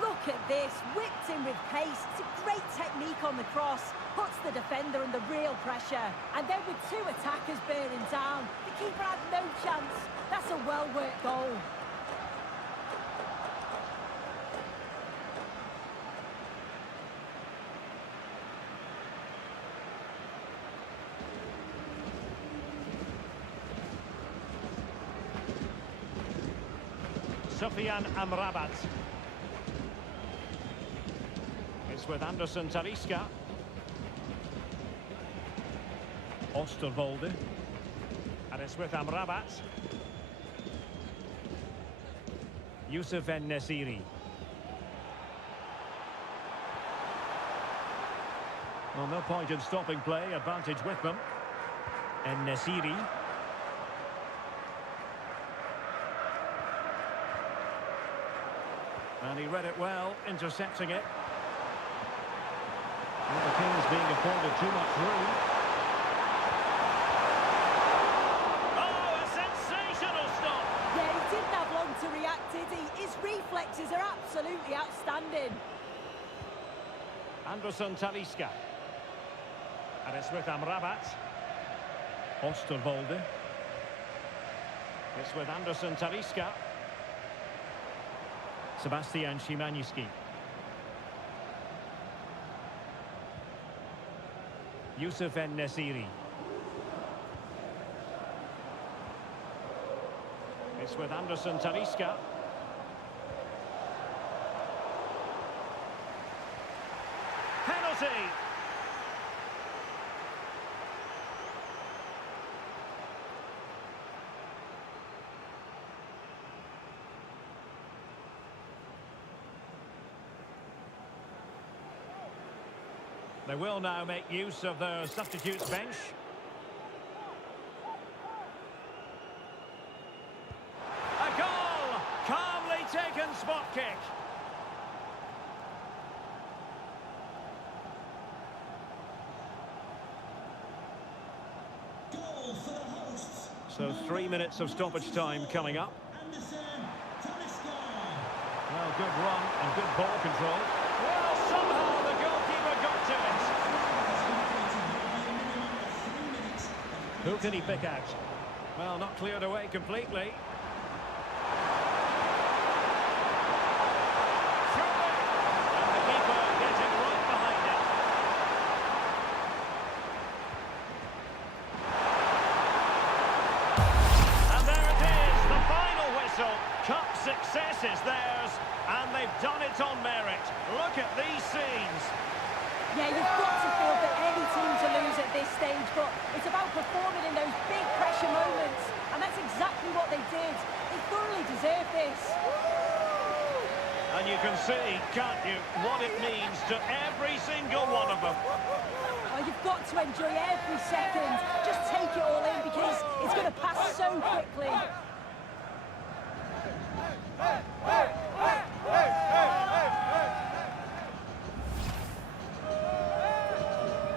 Look at this, whipped in with pace. It's a great technique on the cross. Puts the defender under real pressure. And then with 2 attackers bearing down, the keeper had no chance. That's a well-worked goal. Sufyan Amrabat. It's with Anderson Talisca. Osterwolde. And it's with Amrabat. Youssef En-Nesyri. Well, no point in stopping play. Advantage with them. En-Nesyri. And he read it well, intercepting it. Well, the Kings being afforded too much room. Oh, a sensational stop! Yeah, he didn't have long to react, did he? His reflexes are absolutely outstanding. Anderson Talisca. And it's with Amrabat. Osterwolde. It's with Anderson Talisca. Sebastian Szymanski. Youssef En-Nesyri. It's with Anderson Talisca. Penalty! They will now make use of their substitutes bench. A goal! Calmly taken spot kick. So 3 minutes of stoppage time coming up. Well, good run and good ball control. Well, somehow the goalkeeper got to it. Who can he pick out? Well, not cleared away completely. Surely! And the keeper getting right behind it. And there it is, the final whistle. Cup success is theirs, and they've done it on merit. Look at these scenes. Yeah, you've got to feel for any team to lose at this stage, but it's about performing in those big pressure moments, and that's exactly what they did. They thoroughly deserve this. And you can see, can't you, what it means to every single one of them. Oh, you've got to enjoy every second. Just take it all in because it's going to pass so quickly.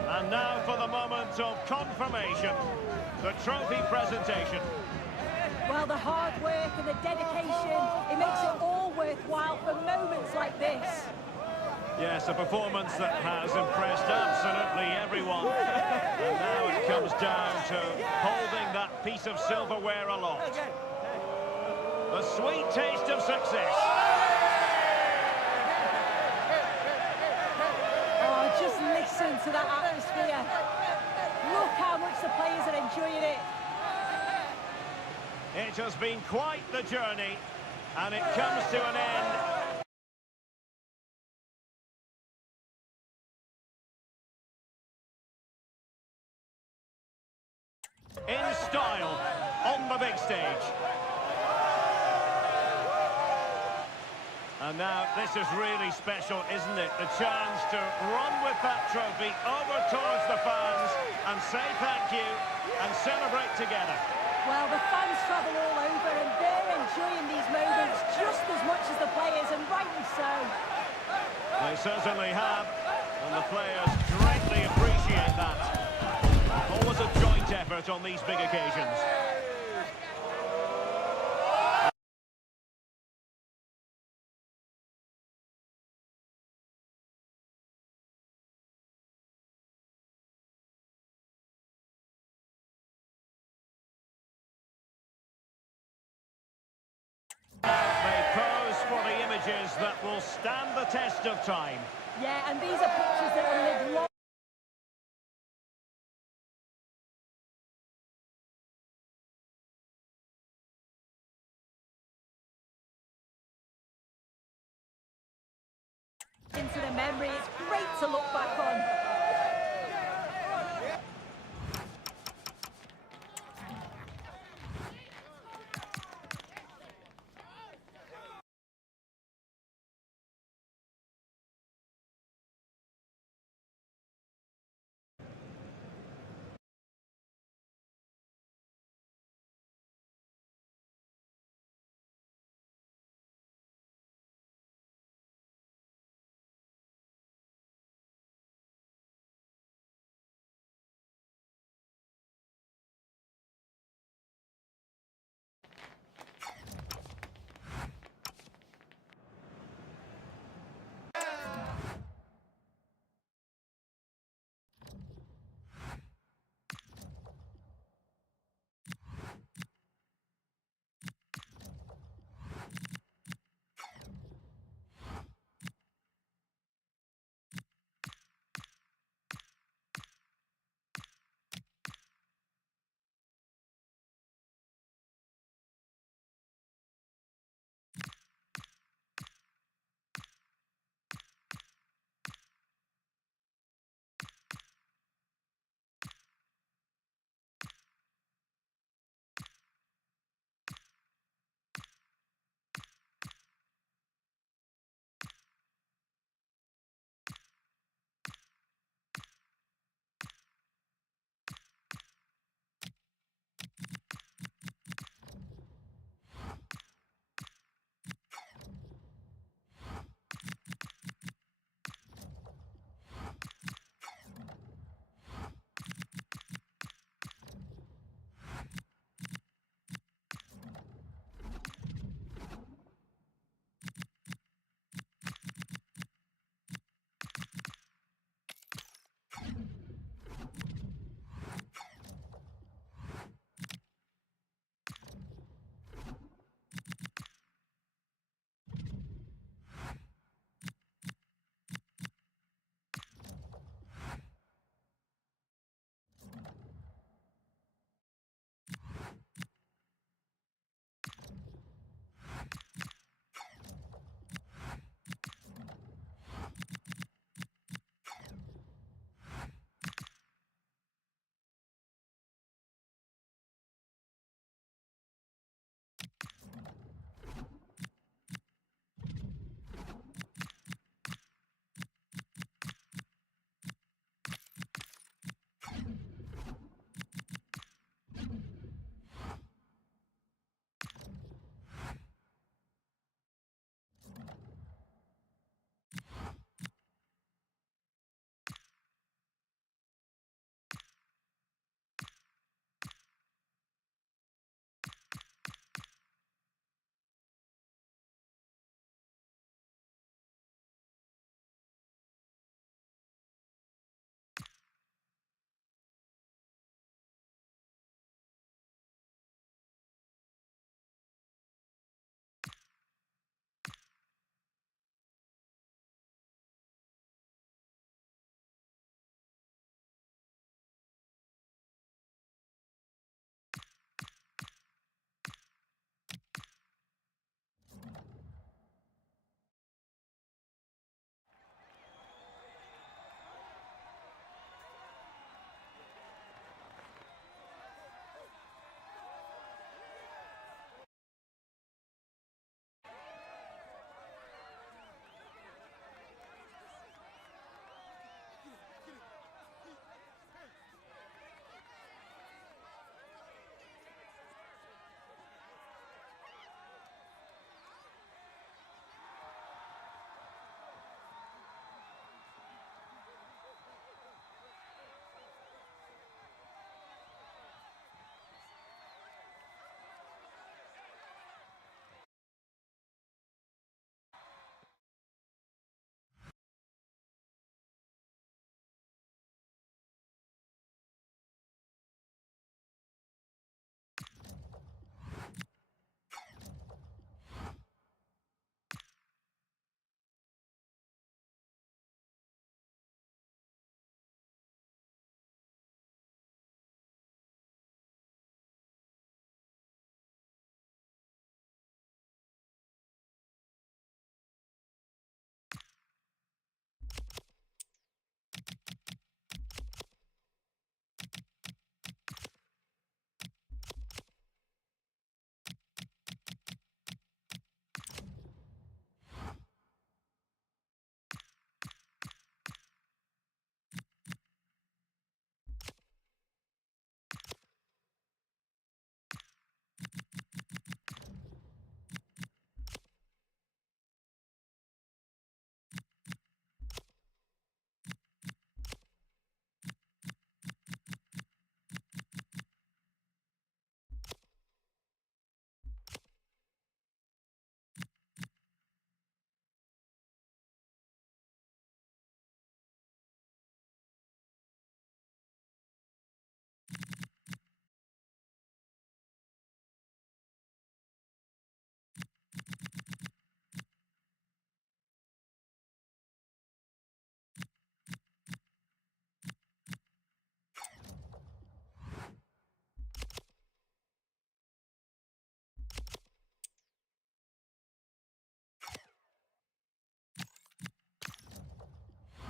And now for the moment of confirmation, the trophy presentation. Well, the hard work and the dedication, it makes it all worthwhile for moments like this. Yes, a performance that has impressed absolutely everyone. And now it comes down to holding that piece of silverware aloft. The sweet taste of success. Oh, just listen to that atmosphere. Look how much the players are enjoying it. It has been quite the journey, and it comes to an end. In style, on the big stage. And now, this is really special, isn't it? The chance to run with that trophy over towards the fans and say thank you and celebrate together. Well, the fans travel all over and they're enjoying these moments just as much as the players, and rightly so. They certainly have, and the players greatly appreciate that. Always a joint effort on these big occasions. They pose for the images that will stand the test of time. Yeah, and these are pictures that will live long. Into the memory, it's great to look back on.